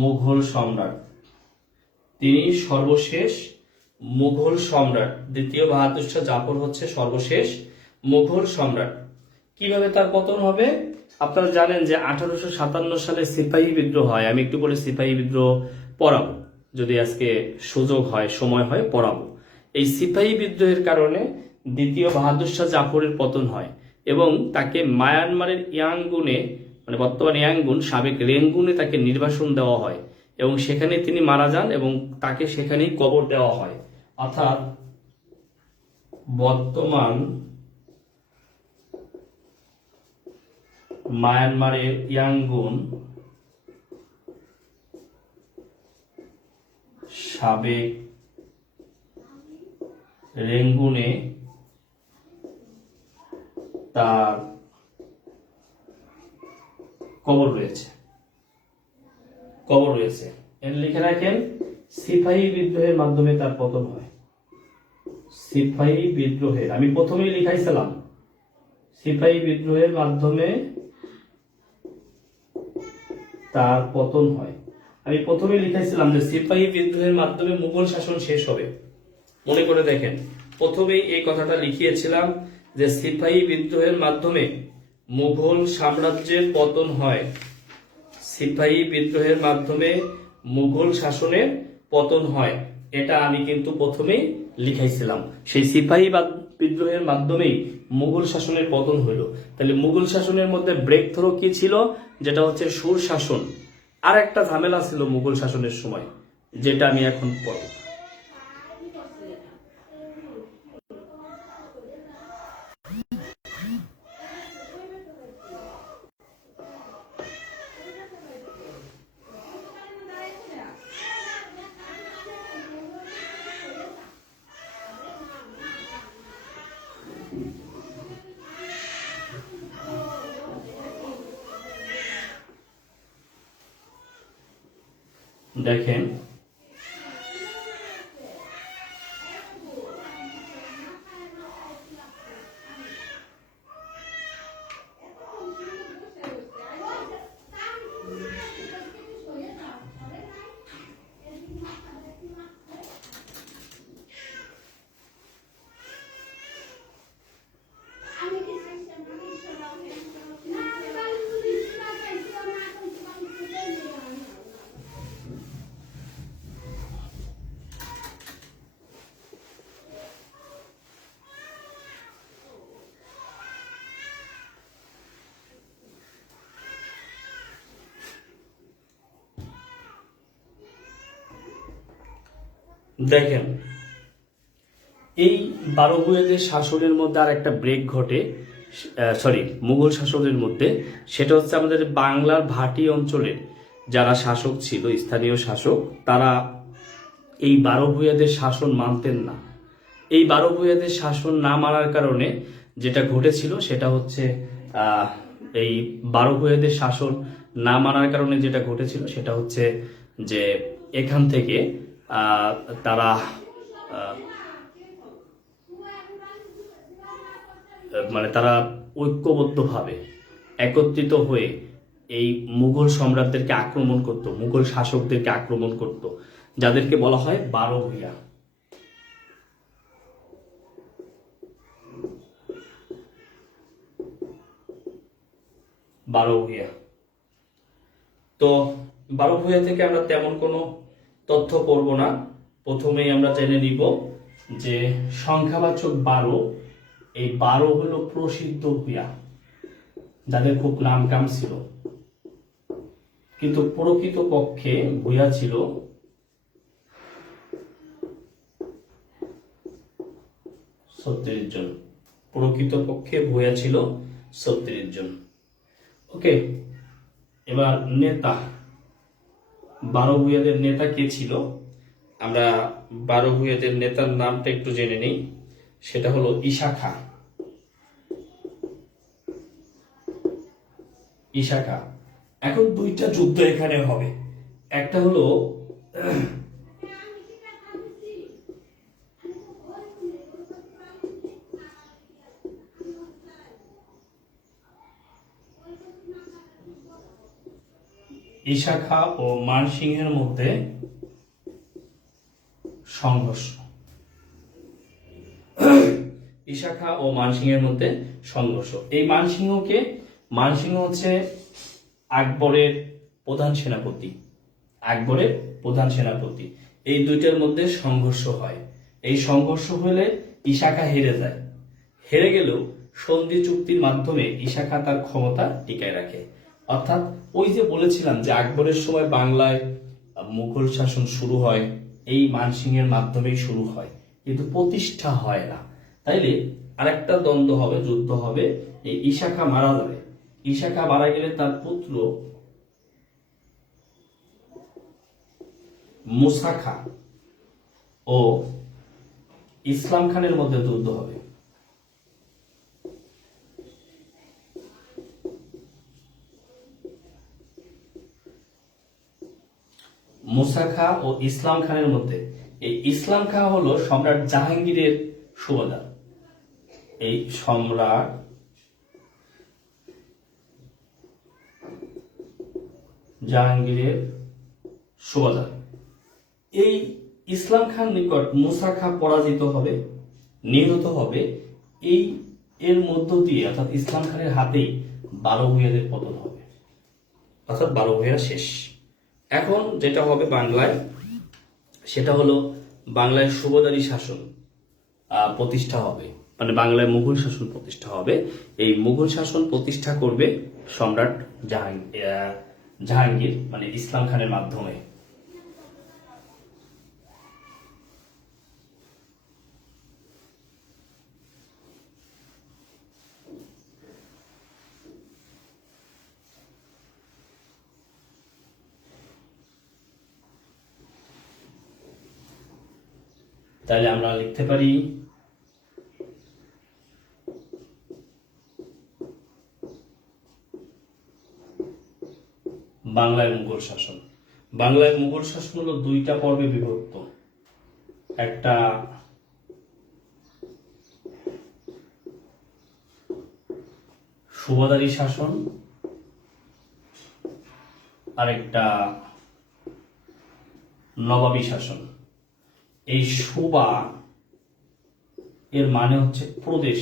মুঘল সম্রাট। তিনি সর্বশেষ মুঘল সম্রাট। দ্বিতীয় বাহাদুর শাহ জাফর হচ্ছে সর্বশেষ মুঘল সম্রাট। কিভাবে তার পতন হবে? আপনারা জানেন যে 1857 সালে সিপাহী বিদ্রোহ হয়। আমি একটু করে সিপাহী বিদ্রোহ পড়াবো, যদি আজকে সুযোগ হয়, সময় হয় পড়াবো। এই সিপাহী বিদ্রোহের কারণে দ্বিতীয় বাহাদুর শাহ জাফরের পতন হয় এবং তাকে মায়ানমারের ইয়াঙ্গুনে, মানে বর্তমানে ইয়াঙ্গুন, সাবেক রেঙ্গুনে তাকে নির্বাসন দেওয়া হয় এবং সেখানে তিনি মারা যান এবং তাকে সেখানেই কবর দেওয়া হয়। অর্থাৎ বর্তমান মায়ানমারের ইয়াঙ্গুন, সাবেক রেঙ্গুনে তার কবর রয়েছে। এর লিখে রাখেন, সিপাহী বিদ্রোহের মাধ্যমে তার পতন হয়। সিপাহী বিদ্রোহের, আমি প্রথমেই লিখাইছিলাম, সিপাহী বিদ্রোহের মাধ্যমে তার পতন হয়। আমি প্রথমেই লিখাইছিলাম যে সিপাহী বিদ্রোহের মাধ্যমে মুঘল শাসন শেষ হবে। মনে করে দেখেন, প্রথমেই এই কথাটা লিখিয়েছিলাম যে সিপাহী বিদ্রোহের মাধ্যমে মুঘল সাম্রাজ্যের পতন হয়। সিপাহী বিদ্রোহের মাধ্যমে মুঘল শাসনের পতন হয়, এটা আমি কিন্তু প্রথমেই লিখাইছিলাম। সেই সিপাহী বিদ্রোহের মাধ্যমেই মুঘল শাসনের পতন হইল। তাহলে মুঘল শাসনের মধ্যে ব্রেক থ্রো কি ছিল? যেটা হচ্ছে সুর শাসন। আর একটা ঝামেলা ছিল মুঘল শাসনের সময়, যেটা আমি এখন পড়ব। দেখেন, দেখেন এই 12 ভূঁইয়াদের শাসনের মধ্যে আর একটা ব্রেক ঘটে, মুঘল শাসনের মধ্যে। সেটা হচ্ছে আমাদের বাংলার ভাটি অঞ্চলের যারা শাসক ছিল, স্থানীয় শাসক, তারা এই 12 ভূঁইয়াদের শাসন মানতেন না। এই 12 ভূঁইয়াদের শাসন না মানার কারণে যেটা ঘটেছিল সেটা হচ্ছে এই 12 ভূঁইয়াদের শাসন না মানার কারণে যেটা ঘটেছিল সেটা হচ্ছে যে এখান থেকে তারা মানে তারা ঐক্যবদ্ধভাবে একত্রিত হয়ে এই মুঘল সম্রাটদেরকে আক্রমণ করত, মুঘল শাসকদেরকে আক্রমণ করত, যাদেরকে বলা হয় 12 ভূঁইয়া। তো 12 ভূঁইয়া থেকে আমরা তেমন কোনো তথ্য পড়ব না, প্রথমেই আমরা জেনে নিব যে সংখ্যাবাচক 12, এই 12 হলো প্রসিদ্ধ ভূঁইয়া যাদের খুব নাম কাম ছিল, কিন্তু প্রকৃত পক্ষে ভূঁইয়া ছিল 36 জন। প্রকৃত পক্ষে ভূঁইয়া ছিল 36 জন। ওকে, এবার নেতা, 12 ভূঁইয়াদের নেতা কে ছিল? আমরা 12 ভূঁইয়াদের নেতার নামটা একটু জেনে নিই। সেটা হলো ঈশা খাঁ। ঈশা খাঁ। এখন দুইটা যুদ্ধ এখানে হবে। একটা হলো ঈশা খাঁ ও মানসিংহের মধ্যে সংঘর্ষ। ঈশা খাঁ ও মানসিংহের মধ্যে সংঘর্ষ। এই মানসিংহ হচ্ছে আকবরের প্রধান সেনাপতি। আকবরের প্রধান সেনাপতি। এই দুইটার মধ্যে সংঘর্ষ হয়। এই সংঘর্ষ হলে ঈশা খাঁ হেরে যায়। হেরে গেলেও সন্ধি চুক্তির মাধ্যমে ঈশা খাঁ তার ক্ষমতা টিকায় রাখে। অর্থাৎ ওই যে বলেছিলাম যে আকবরের সময় বাংলায় মুঘল শাসন শুরু হয়, এই মানসিংহের মাধ্যমেই শুরু হয়, কিন্তু প্রতিষ্ঠা হয় না। তাইলে আরেকটা দ্বন্দ্ব হবে, যুদ্ধ হবে। এই ঈশা খাঁ মারা যাবে। ঈশা খাঁ মারা গেলে তার পুত্র মুসা খাঁ ও ইসলাম খানের মধ্যে যুদ্ধ হবে। মুসা খাঁ ও ইসলাম খানের মধ্যে। এই ইসলাম খাঁ হলো সম্রাট জাহাঙ্গীরের সুবাদার। এই সম্রাট জাহাঙ্গীরের সুবাদার। এই ইসলাম খান নিকট মুসা খাঁ পরাজিত হবে, নিহত হবে। এই এর মধ্য দিয়ে অর্থাৎ ইসলাম খানের হাতেই 12 ভূঁইয়াদের পতন হবে, অর্থাৎ 12 ভূঁইয়া শেষ। এখন যেটা হবে বাংলায়, সেটা হলো বাংলায় সুবাদারি শাসন প্রতিষ্ঠা হবে, মানে বাংলায় মুঘল শাসন প্রতিষ্ঠা হবে। এই মুঘল শাসন প্রতিষ্ঠা করবে সম্রাট জাহাঙ্গীর, মানে ইসলাম খানের মাধ্যমে। তাহলে আমরা লিখতে পারি বাংলায় মুঘল শাসন। বাংলায় মুঘল শাসন হলো দুইটা পর্বে বিভক্ত। একটা সুবাদারি শাসন, আরেকটা নবাবী শাসন। এই সুবা এর মানে হচ্ছে প্রদেশ,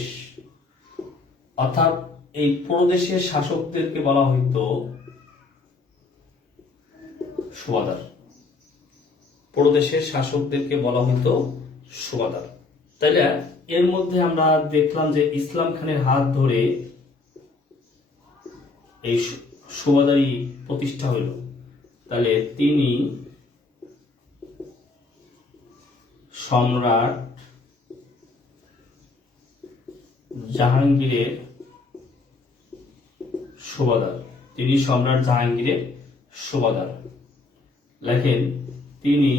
অর্থাৎ এই প্রদেশের শাসকদেরকে বলা হইতো সুবাদার। প্রদেশের শাসকদেরকে বলা হইতো সুবাদার। তাইলে এর মধ্যে আমরা দেখলাম যে ইসলাম খানের হাত ধরে এই সুবাদারি প্রতিষ্ঠা হইল। তাহলে তিনি সম্রাট জাহাঙ্গীরের সুবাদার। তিনি সম্রাট জাহাঙ্গীরের সুবাদার। লেখেন, তিনি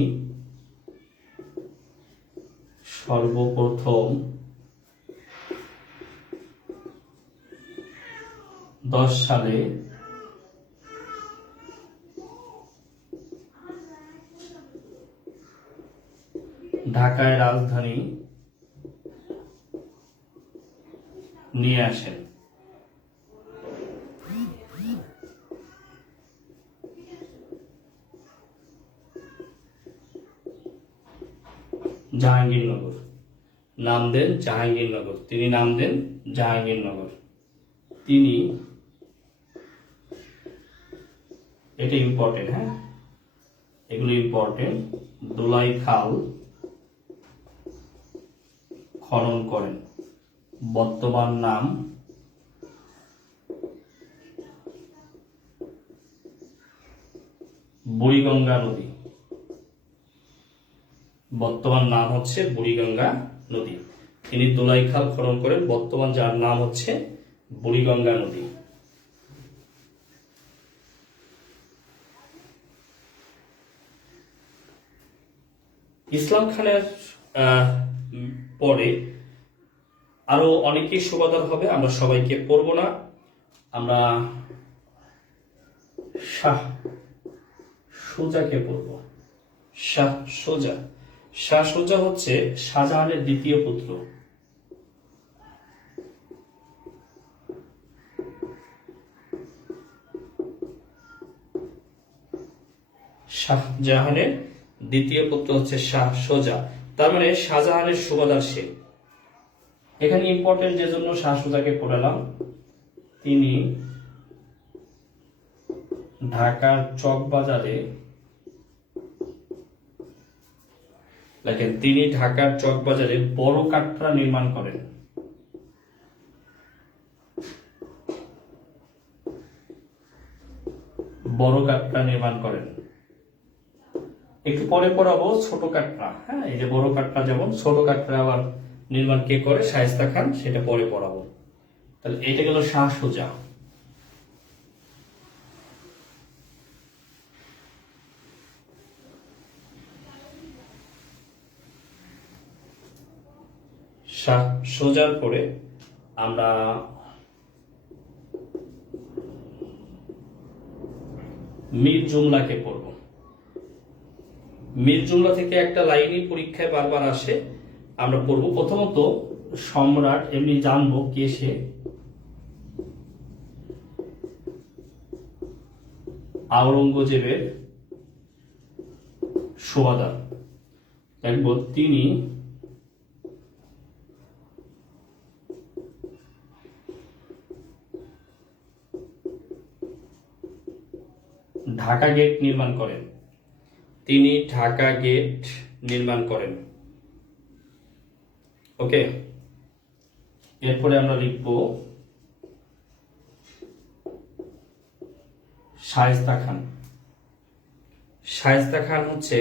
সর্বপ্রথম 10 সালে ঢাকায় রাজধানী নিয়ে আসেন। জাহাঙ্গীরনগর নাম দেন জাহাঙ্গীরনগর। তিনি নাম দেন জাহাঙ্গীরনগর। তিনি, এটা ইম্পর্টেন্ট, হ্যাঁ, এগুলো ইম্পর্টেন্ট। দোলাই খাল খনন করেন, বর্তমান নাম বুড়িগঙ্গা নদী। বর্তমান নাম হচ্ছে বুড়িগঙ্গা নদী। তিনি দোলাই খাল খনন করেন, বর্তমান যার নাম হচ্ছে বুড়িগঙ্গা নদী। ইসলাম খানের পরে আরো অনেকেই সুবাদার হবে, আমরা সবাইকে পড়বো না। আমরা শাহ সুজাকে পড়ব। শাহ সুজা। শাহ সুজা হচ্ছে শাহজাহানের দ্বিতীয় পুত্র। শাহজাহানের দ্বিতীয় পুত্র হচ্ছে শাহ সুজা, তার মানে শাহজাহানের সুবাদার সে। এখানে ইম্পর্টেন্ট যে জন্য শাহ সুজাকে পড়ালাম, তিনি ঢাকার চকবাজারে দেখেন, তিনি ঢাকার চকবাজারে বড় কাটরা নির্মাণ করেন। বড় কাটরা নির্মাণ করেন। একটু পরে পড়াবো ছোট কাটরা। হ্যাঁ, এই যে বড় কাটরা যেমন, ছোট কাটরা আবার নির্মাণ কে করে? শায়েস্তা খান, সেটা পরে পড়াবো। তাহলে এটা গেল শাহ সুজা। শাহ সুজার পরে আমরা মীর জুমলাকে পড়ব। মীর জুমলা থেকে একটা লাইনই পরীক্ষায় বারবার আসে, আমরা পড়ব। প্রথমত সম্রাট, এমনি জানবো কে সে। আওরঙ্গজেবের সুবাদার। দেখব তিনি ঢাকা গেট নির্মাণ করেন। তিনি ঢাকা গেট নির্মাণ করেন। ওকে, এরপরে আমরা লিখব শায়েস্তা খান। শায়েস্তা খান হচ্ছে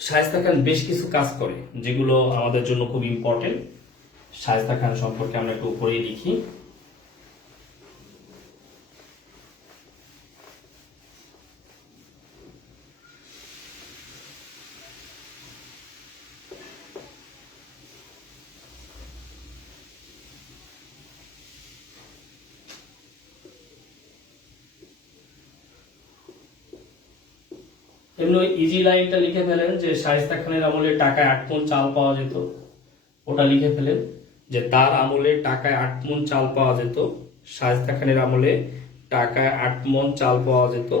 শায়েস্তা খান বেশ কিছু কাজ করে যেগুলো আমাদের জন্য খুব ইম্পর্টেন্ট। শায়েস্তা খান সম্পর্কে আমরা একটু উপরেই লিখি। এমনি ইজি লাইনটা লিখে ফেলেন যে শায়েস্তা খানের আমলে টাকায় 8 মণ চাল পাওয়া যেত, ওটা লিখে ফেলেন যে তার আমলে টাকায় 8 মণ চাল পাওয়া যেত। শায়েস্তা খানের আমলে টাকায় 8 মণ চাল পাওয়া যেত।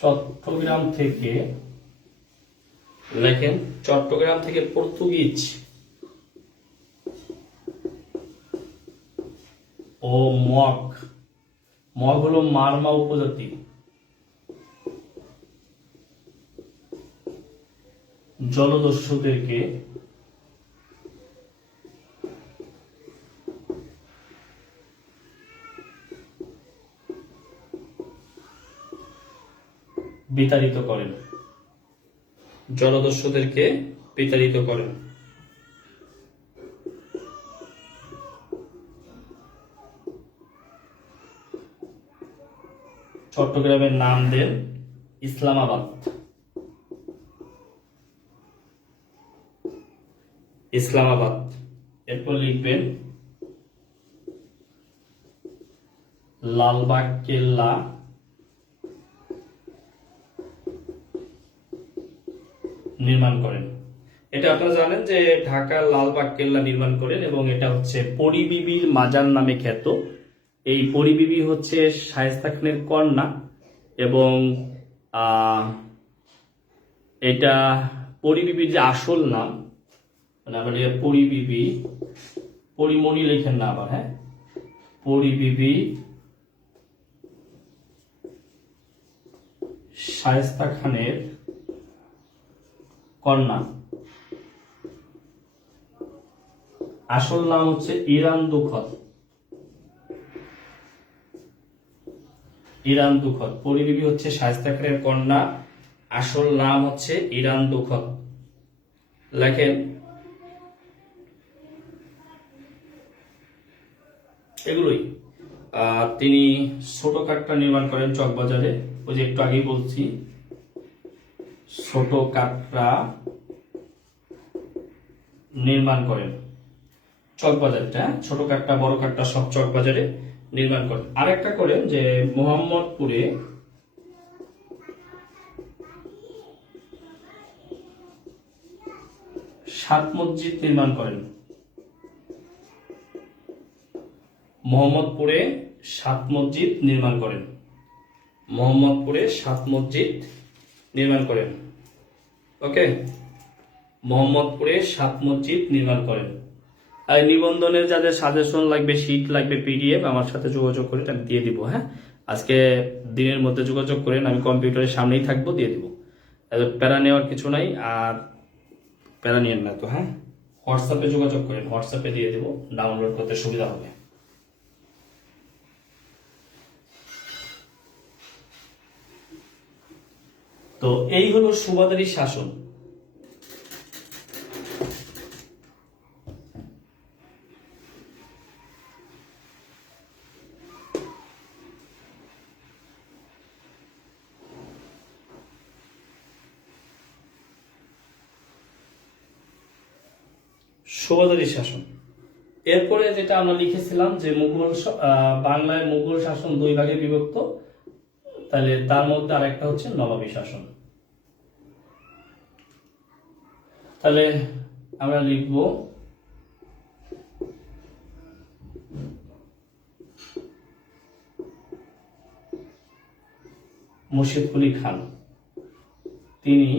চট্টগ্রাম থেকে লেখেন, চট্টগ্রাম থেকে পর্তুগিজ ও মগ, মগ হলো মারমা উপজাতি, জলদস্যুদেরকে বিতাড়িত করেন। জলদস্যুদেরকে বিতাড়িত করেন। চট্টগ্রামের নাম দেন ইসলামাবাদ। ইসলামাবাদ। এরপর লিখবেন লালবাগ কেল্লা নির্মাণ করেন। এটা আপনারা জানেন যে ঢাকার লালবাগ কেল্লা নির্মাণ করেন এবং এটা হচ্ছে পরিবিবির মাজার নামে খ্যাত। এই পরিবিবি হচ্ছে শায়েস্তা খানের কন্যা এবং এটা পরিবিবির যে আসল নাম, মানে আমরা পরিবিবি পরিমণি লেখেন না আবার, হ্যাঁ, পরিবিবি শায়েস্তা খানের কন্যা, আসল নাম হচ্ছে ইরান্দু খত। ইরান্দু খত, পরিবিবি হচ্ছে শায়েস্তা খানের কন্যা, আসল নাম হচ্ছে ইরান্দু খত। লেখেন এগুলোই। তিনি ছোট কাটরা নির্মাণ করেন চকবাজারে, ওই যে একটু আগেই বলছি, ছোট কাটরা নির্মাণ করেন চকবাজারটা, ছোট কাটরা বড় কাটরা সব চকবাজারে নির্মাণ করেন। আরেকটা করেন যে মোহাম্মদপুরে সাত মসজিদ নির্মাণ করেন। মোহাম্মদপুরে সাত মসজিদ নির্মাণ করেন। মোহাম্মদপুরে সাত মসজিদ নির্মাণ করেন। ওকে, মোহাম্মদপুরে সাত মসজিদ নির্মাণ করেন। আর নিবন্ধনের যাদের সাজেশন লাগবে, শীট লাগবে, পিডিএফ, আমার সাথে যোগাযোগ করে আমি দিয়ে দিব। হ্যাঁ, আজকে দিনের মধ্যে যোগাযোগ করেন, আমি কম্পিউটারের সামনেই থাকবো, দিয়ে দিব। প্যারা নেওয়ার কিছু নাই, আর প্যারা নিয়েন না তো। হ্যাঁ, হোয়াটসঅ্যাপে যোগাযোগ করেন, হোয়াটসঅ্যাপে দিয়ে দিব, ডাউনলোড করতে সুবিধা হবে। তো এই হলো সুবাদারি শাসন। সুবাদারি শাসন। এরপরে যেটা আমরা লিখেছিলাম যে বাংলায় মুঘল শাসন দুই ভাগে বিভক্ত, তাহলে তার মধ্যে আরেকটা হচ্ছে নবাবী শাসন। তাহলে আমরা লিখব মুর্শিদ কুলি খান, তিনি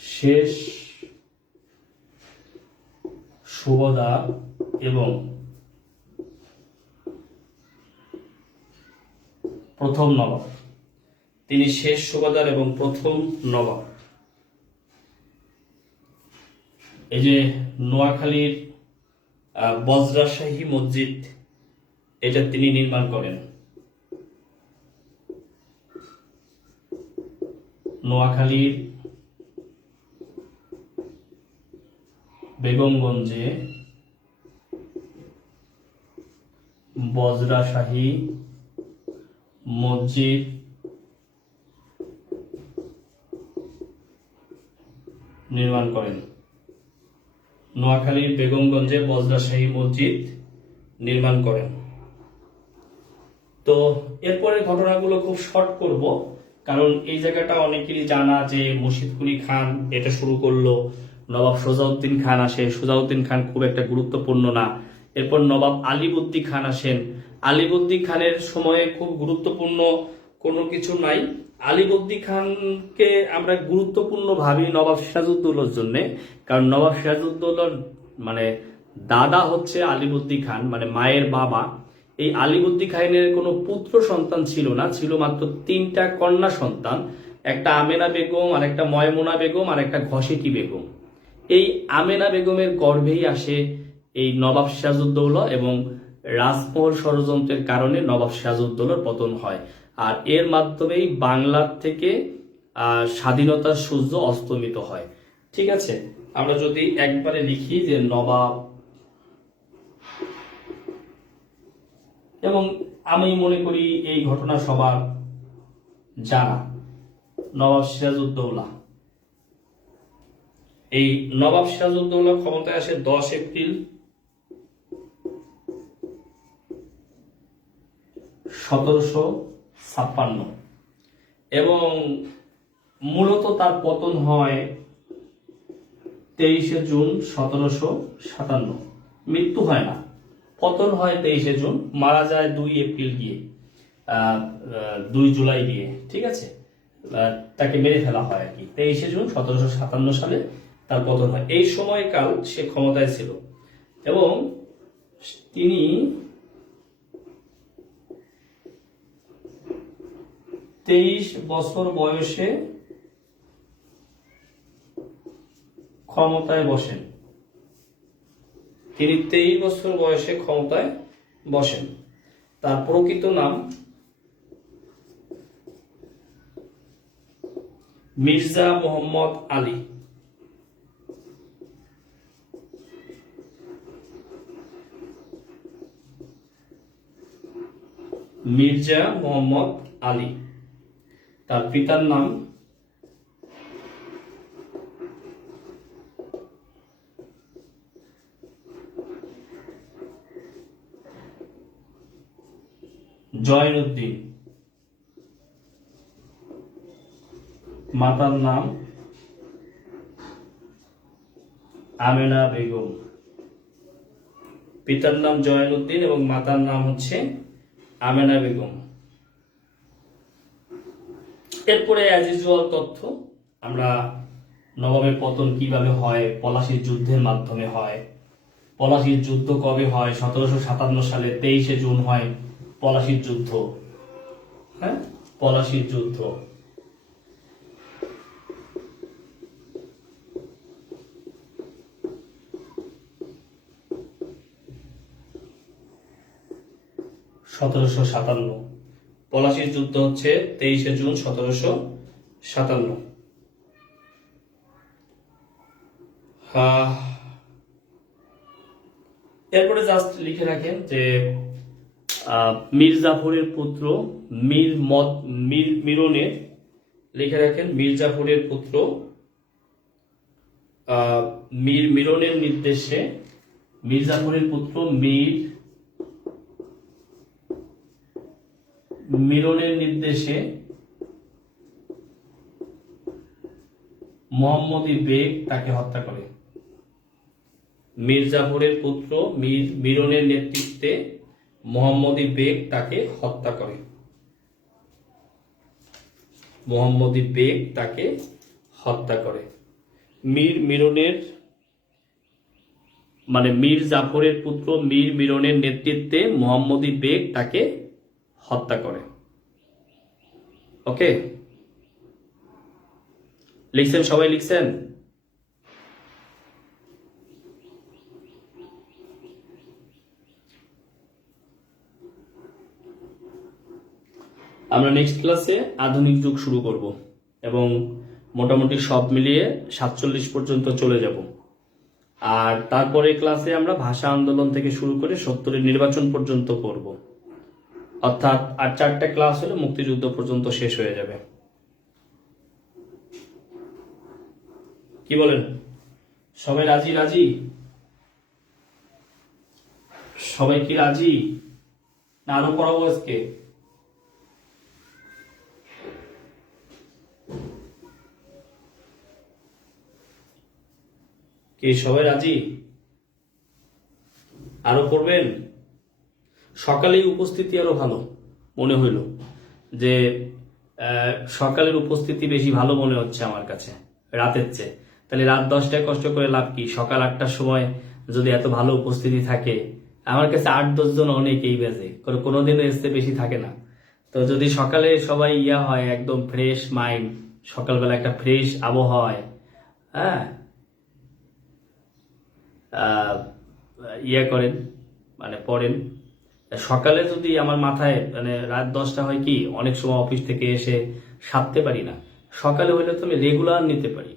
শেষ সুবাদার এবং প্রথম নবাব। তিনি শেষ সুবাদার এবং প্রথম নবাব। এই যে নোয়াখালীর বজ্রাশাহী মসজিদ, এটা তিনি নির্মাণ করেন। নোয়াখালীর বেগমগঞ্জে বজ্রাশাহী মসজিদ নির্মাণ করেন। নোয়াখালীর বেগমগঞ্জে বজ্রাশাহী মসজিদ নির্মাণ করেন। তো এরপরে ঘটনাগুলো খুব শর্ট করব, কারণ এই জায়গাটা অনেকেরই জানা যে মুর্শিদ কুলি খান এটা শুরু করলো, নবাব সোজাউদ্দিন খান আসে, সোজাউদ্দিন খান খুব একটা গুরুত্বপূর্ণ না। এরপর নবাব আলীবর্দী খান আসেন, আলীবর্দী খানের সময়ে খুব গুরুত্বপূর্ণ কোনো কিছু নাই। আলীবর্দী খানকে আমরা গুরুত্বপূর্ণ ভাবি নবাব সিরাজউদ্দৌলার জন্য, কারণ নবাব সিরাজউদ্দৌলার মানে দাদা হচ্ছে আলীবর্দী খান, মানে মায়ের বাবা। এই আলীবর্দী খানের কোনো পুত্র সন্তান ছিল না, ছিল মাত্র তিনটা কন্যা সন্তান, একটা আমেনা বেগম, আর একটা ময়মুনা বেগম, আর একটা ঘসেটি বেগম। এই আমেনা বেগমের গর্ভেই আসে এই নবাব সিরাজউদ্দৌলা, এবং রাজমহল ষড়যন্ত্রের কারণে নবাব সিরাজউদ্দৌলার পতন হয়। আর এর মাধ্যমেই বাংলার থেকে স্বাধীনতার সূর্য অস্তমিত হয়। ঠিক আছে, আমরা যদি একবারে লিখি যে নবাব, এবং আমি মনে করি এই ঘটনা সবার জানা, নবাব সিরাজউদ্দৌলা। এই নবাব সিরাজউদ্দৌলা ক্ষমতায় আসে 10 এপ্রিল 1756, এবং মূলত তার পতন হয় 23 জুন 1757। মৃত্যু হয় না, পতন হয় 23 জুন, মারা যায় 2 এপ্রিল গিয়ে, 2 জুলাই গিয়ে। ঠিক আছে, তাকে মেরে ফেলা হয় আর কি 23 জুন 1757 সালে তার পতন হয়। এই সময়কাল সে ক্ষমতায় ছিল এবং তিনি 23 বছর বয়সে ক্ষমতায় বসেন। তিনি 23 বছর বয়সে ক্ষমতায় বসেন। তার প্রকৃত নাম মির্জা মোহাম্মদ আলী। মির্জা মোহাম্মদ আলী। তার পিতার নাম জয়নুদ্দিন, মাতার নাম আমেনা বেগম। পিতার নাম জয়নুদ্দিন এবং মাতার নাম হচ্ছে আমেনা বেগম। এরপরে অ্যাজ ইউজুয়াল তথ্য, আমরা নবাবের পতন কিভাবে হয়, পলাশীর যুদ্ধের মাধ্যমে হয়। পলাশীর যুদ্ধ কবে হয়? 1757 সালে 23শে জুন হয় পলাশীর যুদ্ধ। হ্যাঁ, পলাশীর যুদ্ধ। পলাশীর যুদ্ধ হচ্ছে 23শে জুন 1757। এরপরে জাস্ট লিখে রাখেন যে মীর জাফরের পুত্র মিরনের, লিখে রাখেন মীর জাফরের পুত্র মিরনের নির্দেশে, মীর জাফরের পুত্র মিরনের নির্দেশে মোহাম্মদী বেগ তাকে হত্যা করে। মীর জাফরের পুত্র মিরনের নেতৃত্বে মোহাম্মদী বেগ তাকে হত্যা করে। মোহাম্মদী বেগ তাকে হত্যা করে। মিরনের মানে মীর জাফরের পুত্র মিরনের নেতৃত্বে মোহাম্মদী বেগ তাকে হত্যা করে। ওকে, লিখছেন? সবাই লিখছেন? আমরা নেক্সট ক্লাসে আধুনিক যুগ শুরু করব এবং মোটামুটি সব মিলিয়ে 47 পর্যন্ত চলে যাব। আর তারপরে ক্লাসে আমরা ভাষা আন্দোলন থেকে শুরু করে 70-এর নির্বাচন পর্যন্ত করব। অর্থাৎ আর 4টা ক্লাস হলে মুক্তিযুদ্ধ পর্যন্ত শেষ হয়ে যাবে। কি বলেন? সবাই রাজি? সবাই কি রাজি না আরো পড়াবো আজকে? কি সবাই রাজি? আরো পড়বেন? সকালেই উপস্থিতি আরো ভালো মনে হইল, যে সকালের উপস্থিতি বেশি ভালো মনে হচ্ছে আমার কাছে রাতের চেয়ে। তাহলে রাত 10টায় কষ্ট করে লাভ কি? সকাল 8টার সময় যদি এত ভালো উপস্থিতি থাকে, আমার কাছে 8-10 জন অনেকেই বেজে, কোনোদিনও এসে বেশি থাকে না। তো যদি সকালে সবাই হয় একদম ফ্রেশ মাইন্ড, সকালবেলা একটা ফ্রেশ আবহাওয়ায়, হ্যাঁ, করেন মানে পড়েন। সকালে যদি আমার মাথায় মানে রাত 10টা হয় কি, অনেক সময় অফিস থেকে এসে সারতে পারি না। সকালে হইলে তো আমি রেগুলার নিতে পারি,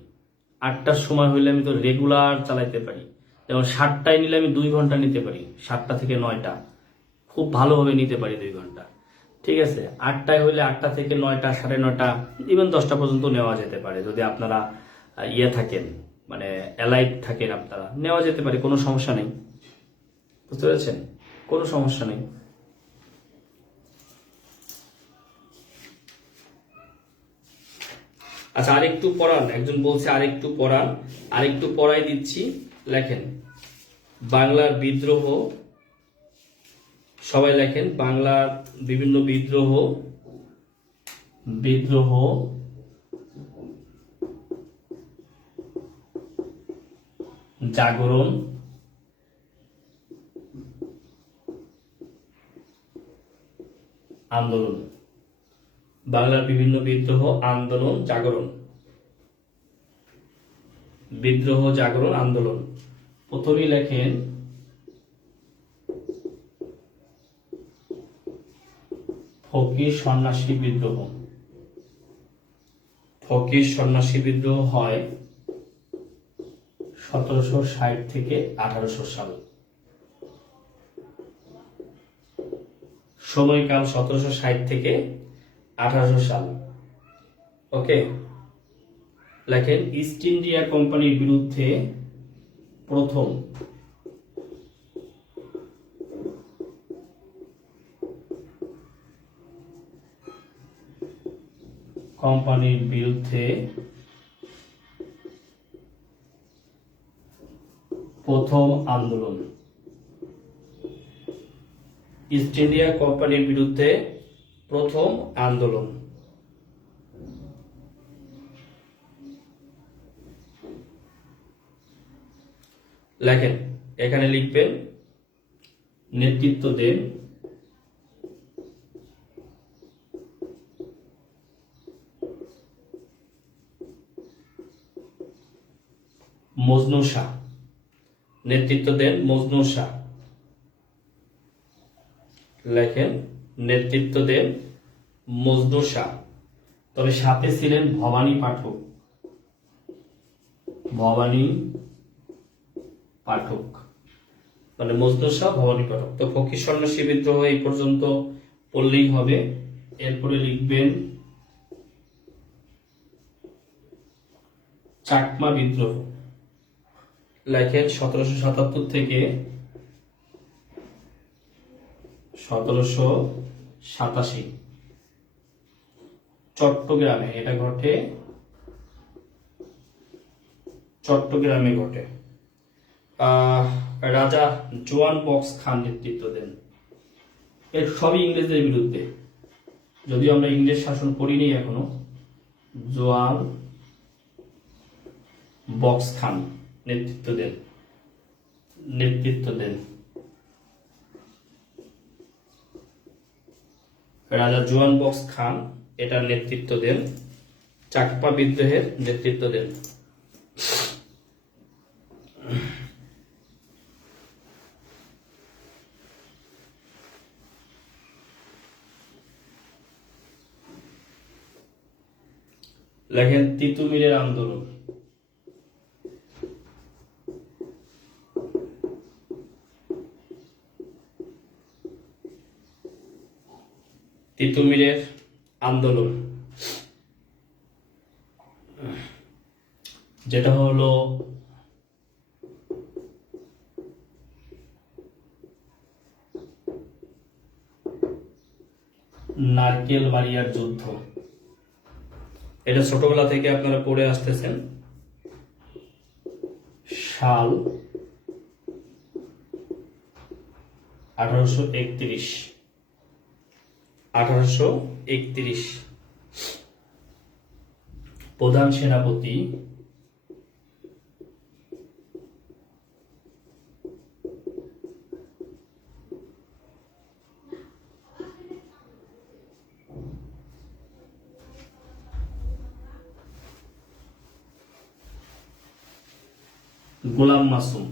8টার সময় হইলে আমি তো রেগুলার চালাইতে পারি। যেমন 7টায় নিলে আমি 2 ঘন্টা নিতে পারি, 7টা থেকে 9টা খুব ভালোভাবে নিতে পারি 2 ঘন্টা। ঠিক আছে, 8টায় হইলে 8টা থেকে 9টা, 9:30, ইভেন 10টা পর্যন্ত নেওয়া যেতে পারে। যদি আপনারা থাকেন, মানে অ্যালাইভ থাকেন, আপনারা নেওয়া যেতে পারে, কোনো সমস্যা নেই। বুঝতে পেরেছেন? কোনো সমস্যা নেই। আচ্ছা, আরেকটু পড়ান। একজন বলছে আরেকটু পড়ান, আরেকটু পড়াই দিচ্ছি। লেখেন বাংলার বিদ্রোহ, সবাই লেখেন বাংলার বিভিন্ন বিদ্রোহ জাগরণ আন্দোলন, বাংলার বিভিন্ন বিদ্রোহ, আন্দোলন, জাগরণ, বিদ্রোহ, জাগরণ, আন্দোলন। প্রথমেই লেখেন ফকির সন্ন্যাসী বিদ্রোহ। ফকির সন্ন্যাসী বিদ্রোহ হয় 1760 থেকে 1800 সাল। সময়কাল 1760 থেকে 1800 সাল। ওকে, লেখেন ইস্ট ইন্ডিয়া কোম্পানির বিরুদ্ধে প্রথম কোম্পানির বিরুদ্ধে প্রথম আন্দোলন। ইস্ট ইন্ডিয়া কোম্পানির বিরুদ্ধে প্রথম আন্দোলন। লেখেন, এখানে লিখবেন নেতৃত্ব দেন মজনু শাহ। নেতৃত্ব দেন মজনু শাহ। লেখেন নেতৃত্ব দেন মজনু শাহ। তবে সাথে ছিলেন ভবানী পাঠক। ভবানী পাঠক মানে মজনু শাহ, ভবানী পাঠক। তো ফকির সন্ন্যাসী বিদ্রোহ এই পর্যন্ত পড়লেই হবে। এরপরে লিখবেন চাকমা বিদ্রোহ। লেখেন 1777 থেকে 1787 চট্টগ্রামে এটা ঘটে। চট্টগ্রামে ঘটে। রাজা জোয়ান বক্স খান নেতৃত্ব দেন। এর সবই ইংরেজদের বিরুদ্ধে, যদিও আমরা ইংরেজ শাসন করিনি এখনো। জোয়ান বক্স খান নেতৃত্ব দেন। রাজা জোয়ান বক্স খান এটার নেতৃত্ব দেন। চাকমা বিদ্রোহের নেতৃত্ব দেন। লেখেন তিতুমিরের আন্দোলন। তিতুমিরের আন্দোলন যেটা হলো নারকেল মারিয়ার যুদ্ধ। এটা ছোটবেলা থেকে আপনারা পড়ে আসতেছেন। সাল 1831। প্রধান সেনাপতি গোলাম মাসুম।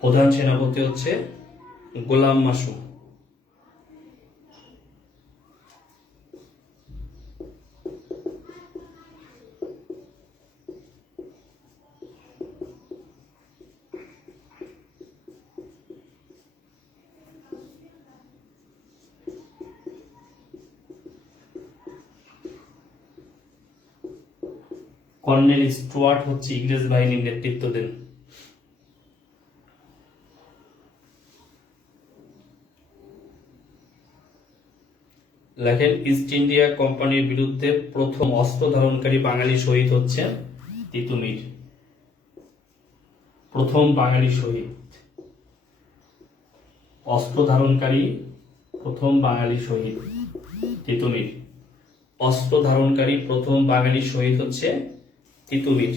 প্রধান সেনাপতি হচ্ছে গোলাম মাসুম। কর্নেল স্টুয়ার্ট হচ্ছে ইংরেজ বাহিনীর নেতৃত্ব দেন। লেখেন ইস্ট ইন্ডিয়া কোম্পানির বিরুদ্ধে প্রথম অস্ত্র ধারণকারী বাঙালি শহীদ হচ্ছে তিতুমির। প্রথম বাঙালি শহীদ, অস্ত্র ধারণকারী প্রথম বাঙালি শহীদ তিতুমির। অস্ত্র ধারণকারী প্রথম বাঙালি শহীদ হচ্ছে তিতুমির।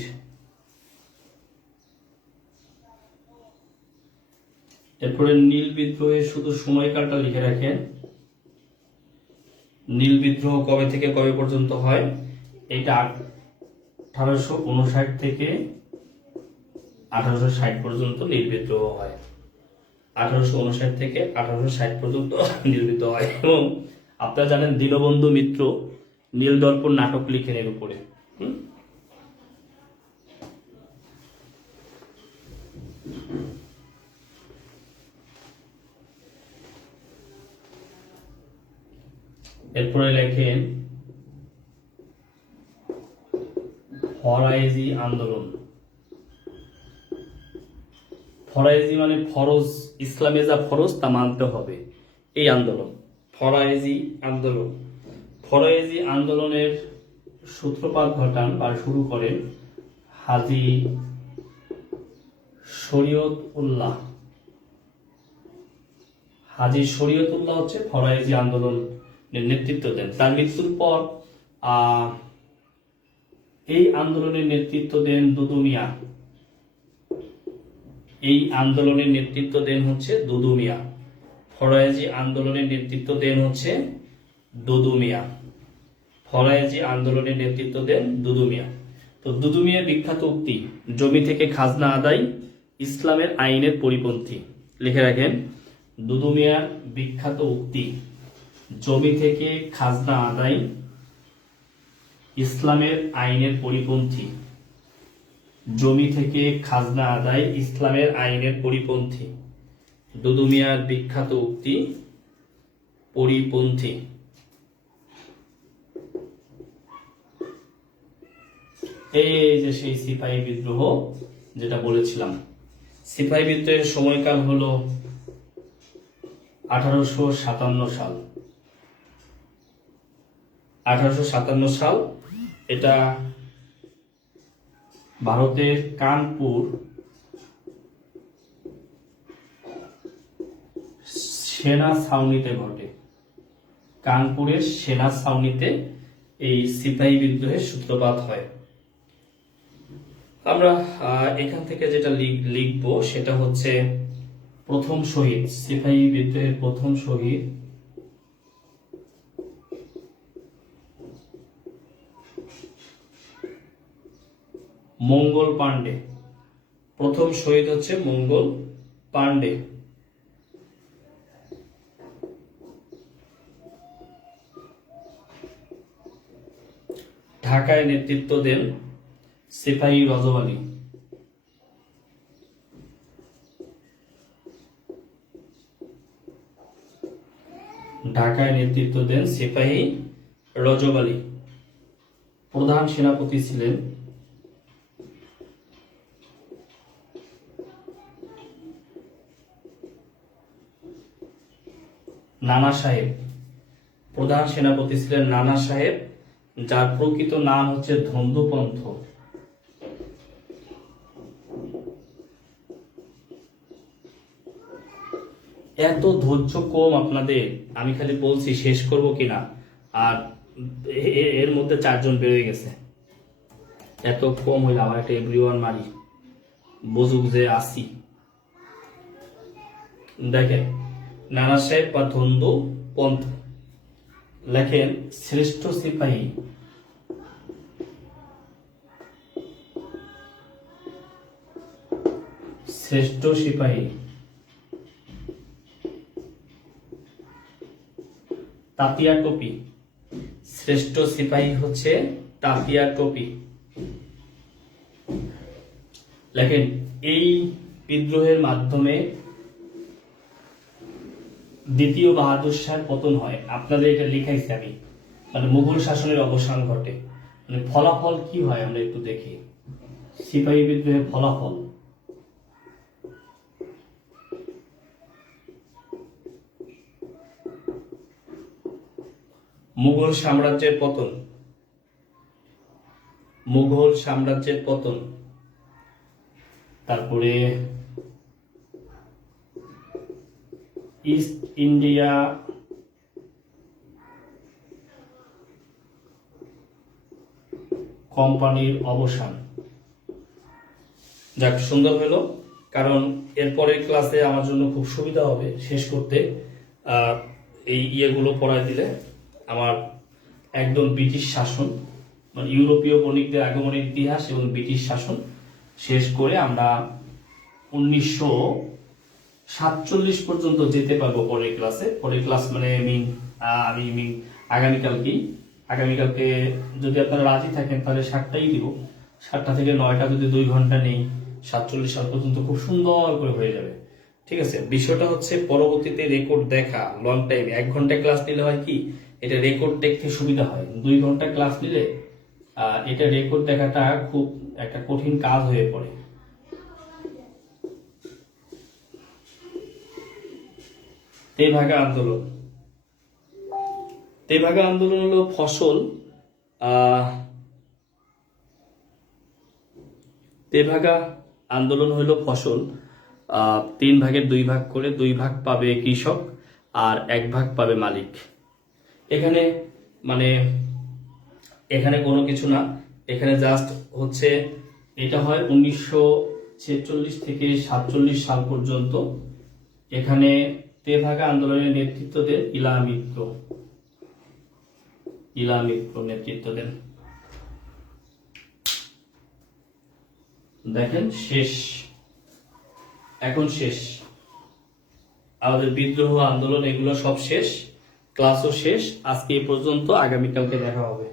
এরপরে নীল বিদ্রোহের শুধু সময়কালটা লিখে রাখেন। নীল বিদ্রোহ কবে থেকে কবে পর্যন্ত হয়? এটা 1859 থেকে 1860 পর্যন্ত নীল বিদ্রোহ হয়। 1859 থেকে 1860 পর্যন্ত নীল বিদ্রোহ হয়। এবং আপনারা জানেন দীনবন্ধু মিত্র নীল দর্পণ নাটক লিখেন এর উপরে। এরপরে লেখেন ফরায়েজি আন্দোলন। ফরায়েজি মানে ফরজ, ইসলামে যা ফরজ তা মানতে হবে, এই আন্দোলন ফরায়েজি আন্দোলন। ফরায়েজি আন্দোলনের সূত্রপাত ঘটান বা শুরু করেন হাজী শরীয়ত উল্লাহ। হাজী শরীয়ত উল্লাহ হচ্ছে ফরায়েজি আন্দোলনের নেতৃত্ব দেন। তার মৃত্যুর পর এই আন্দোলনের নেতৃত্ব দেন দুদু মিয়া। এই আন্দোলনের নেতৃত্ব দেন হচ্ছে দুদু মিয়া। ফরায়েজি আন্দোলনের নেতৃত্ব দেন হচ্ছে দুদু মিয়া। ফরায়েজি আন্দোলনের নেতৃত্ব দেন দুদু মিয়া। তো দুদু মিয়ার বিখ্যাত উক্তি, জমি থেকে খাজনা আদায় ইসলামের আইনের পরিপন্থী। লিখে রাখেন, দুদু মিয়ার বিখ্যাত উক্তি, জমি থেকে খাজনা আদায় ইসলামের আইনের পরিপন্থী। জমি থেকে খাজনা আদায় ইসলামের আইনের পরিপন্থী। দুদু মিয়ার বিখ্যাত উক্তি পরিপন্থী। এই যে সেই সিপাহী বিদ্রোহ যেটা বলেছিলাম। সিপাহী বিদ্রোহের সময়কাল হলো 1857 সাল। 1857 সাল। এটা ভারতের কানপুর সেনা ছাউনিতে ঘটে। কানপুরের সেনা ছাউনিতে এই সিপাহী বিদ্রোহের সূত্রপাত হয়। আমরা এখান থেকে যেটা লিখবো সেটা হচ্ছে প্রথম শহীদ, সিপাহী বিদ্রোহের প্রথম শহীদ মঙ্গল পান্ডে। প্রথম শহীদ হচ্ছে মঙ্গল পান্ডে। ঢাকায় নেতৃত্ব দেন সিপাহী রজব আলী। ঢাকায় নেতৃত্ব দেন সিপাহী রজব আলী। প্রধান সেনাপতি ছিলেন নানা সাহেব। প্রধান সেনাপতি ছিলেন নানা সাহেব, যার প্রকৃত নাম হচ্ছে ধন্দুপন্থ। এত ধৈর্য কম আপনাদের, আমি খালি বলছি শেষ করব কিনা, আর এর মধ্যে 4 জন বেরোয় গেছে। এত কম হইলে আমার একটা এভরিওয়ান মারি, বুঝুক যে আসি। দেখেন, নানা সাহেব বা ধন্দু পন্থ। লেখেন শ্রেষ্ঠ সিপাহী শ্রেষ্ঠ সিপাহী তাতিয়া টোপি। শ্রেষ্ঠ সিপাহী হচ্ছে তাতিয়া টোপি। লেখেন, এই বিদ্রোহের মাধ্যমে দ্বিতীয় বাহাদুর শাহের পতন হয়। আপনাদের এটা লিখাইছি আমি, মানে মুঘল শাসনের অবসান ঘটে। মানে ফলাফল কি হয় আমরা একটু দেখি। সিপাহী বিদ্রোহের ফলাফল, মুঘল সাম্রাজ্যের পতন। মুঘল সাম্রাজ্যের পতন। তারপরে ইস্ট ইন্ডিয়া কোম্পানির অবসান। যাক, সুন্দর হলো, কারণ এরপরের ক্লাসে আমার জন্য খুব সুবিধা হবে শেষ করতে। এই ইয়েগুলো পড়ায় দিলে আমার একদম ব্রিটিশ শাসন, মানে ইউরোপীয় বণিকদের আগমনের ইতিহাস এবং ব্রিটিশ শাসন শেষ করে আমরা 1947 পর্যন্ত যেতে পারবো পরের ক্লাসে। পরের ক্লাস মানে আমি আগামীকালকে যদি আপনারা রাজি থাকেন তাহলে 7টাই দিব। 7টা থেকে 9টা যদি 2 ঘন্টা নেই, 47 সাল পর্যন্ত খুব সুন্দর করে হয়ে যাবে। ঠিক আছে, বিষয়টা হচ্ছে পরবর্তীতে রেকর্ড দেখা লং টাইম। 1 ঘন্টা ক্লাস নিলে হয় কি, এটা রেকর্ড দেখতে সুবিধা হয়। 2 ঘন্টা ক্লাস নিলে এটা রেকর্ড দেখাটা খুব একটা কঠিন কাজ হয়ে পড়ে। তেভাগা আন্দোলন। তেভাগা আন্দোলন হলো ফসল। তেভাগা আন্দোলন হলো ফসল 3 ভাগের 2 ভাগ করে, 2 ভাগ পাবে কৃষক আর 1 ভাগ পাবে মালিক। এখানে মানে এখানে কোনো কিছু না, এখানে জাস্ট হচ্ছে এটা হয় 1946 থেকে 47 সাল পর্যন্ত। এখানে তেভাগা আন্দোলনের নেতৃত্ব দেন ইলা মিত্র নেতৃত্ব দেন। দেখেন শেষ, এখন শেষ আমাদের বিদ্রোহ আন্দোলন, এগুলো সব শেষ, ক্লাসও শেষ। আজকে এই পর্যন্ত, আগামীকালকে দেখা হবে।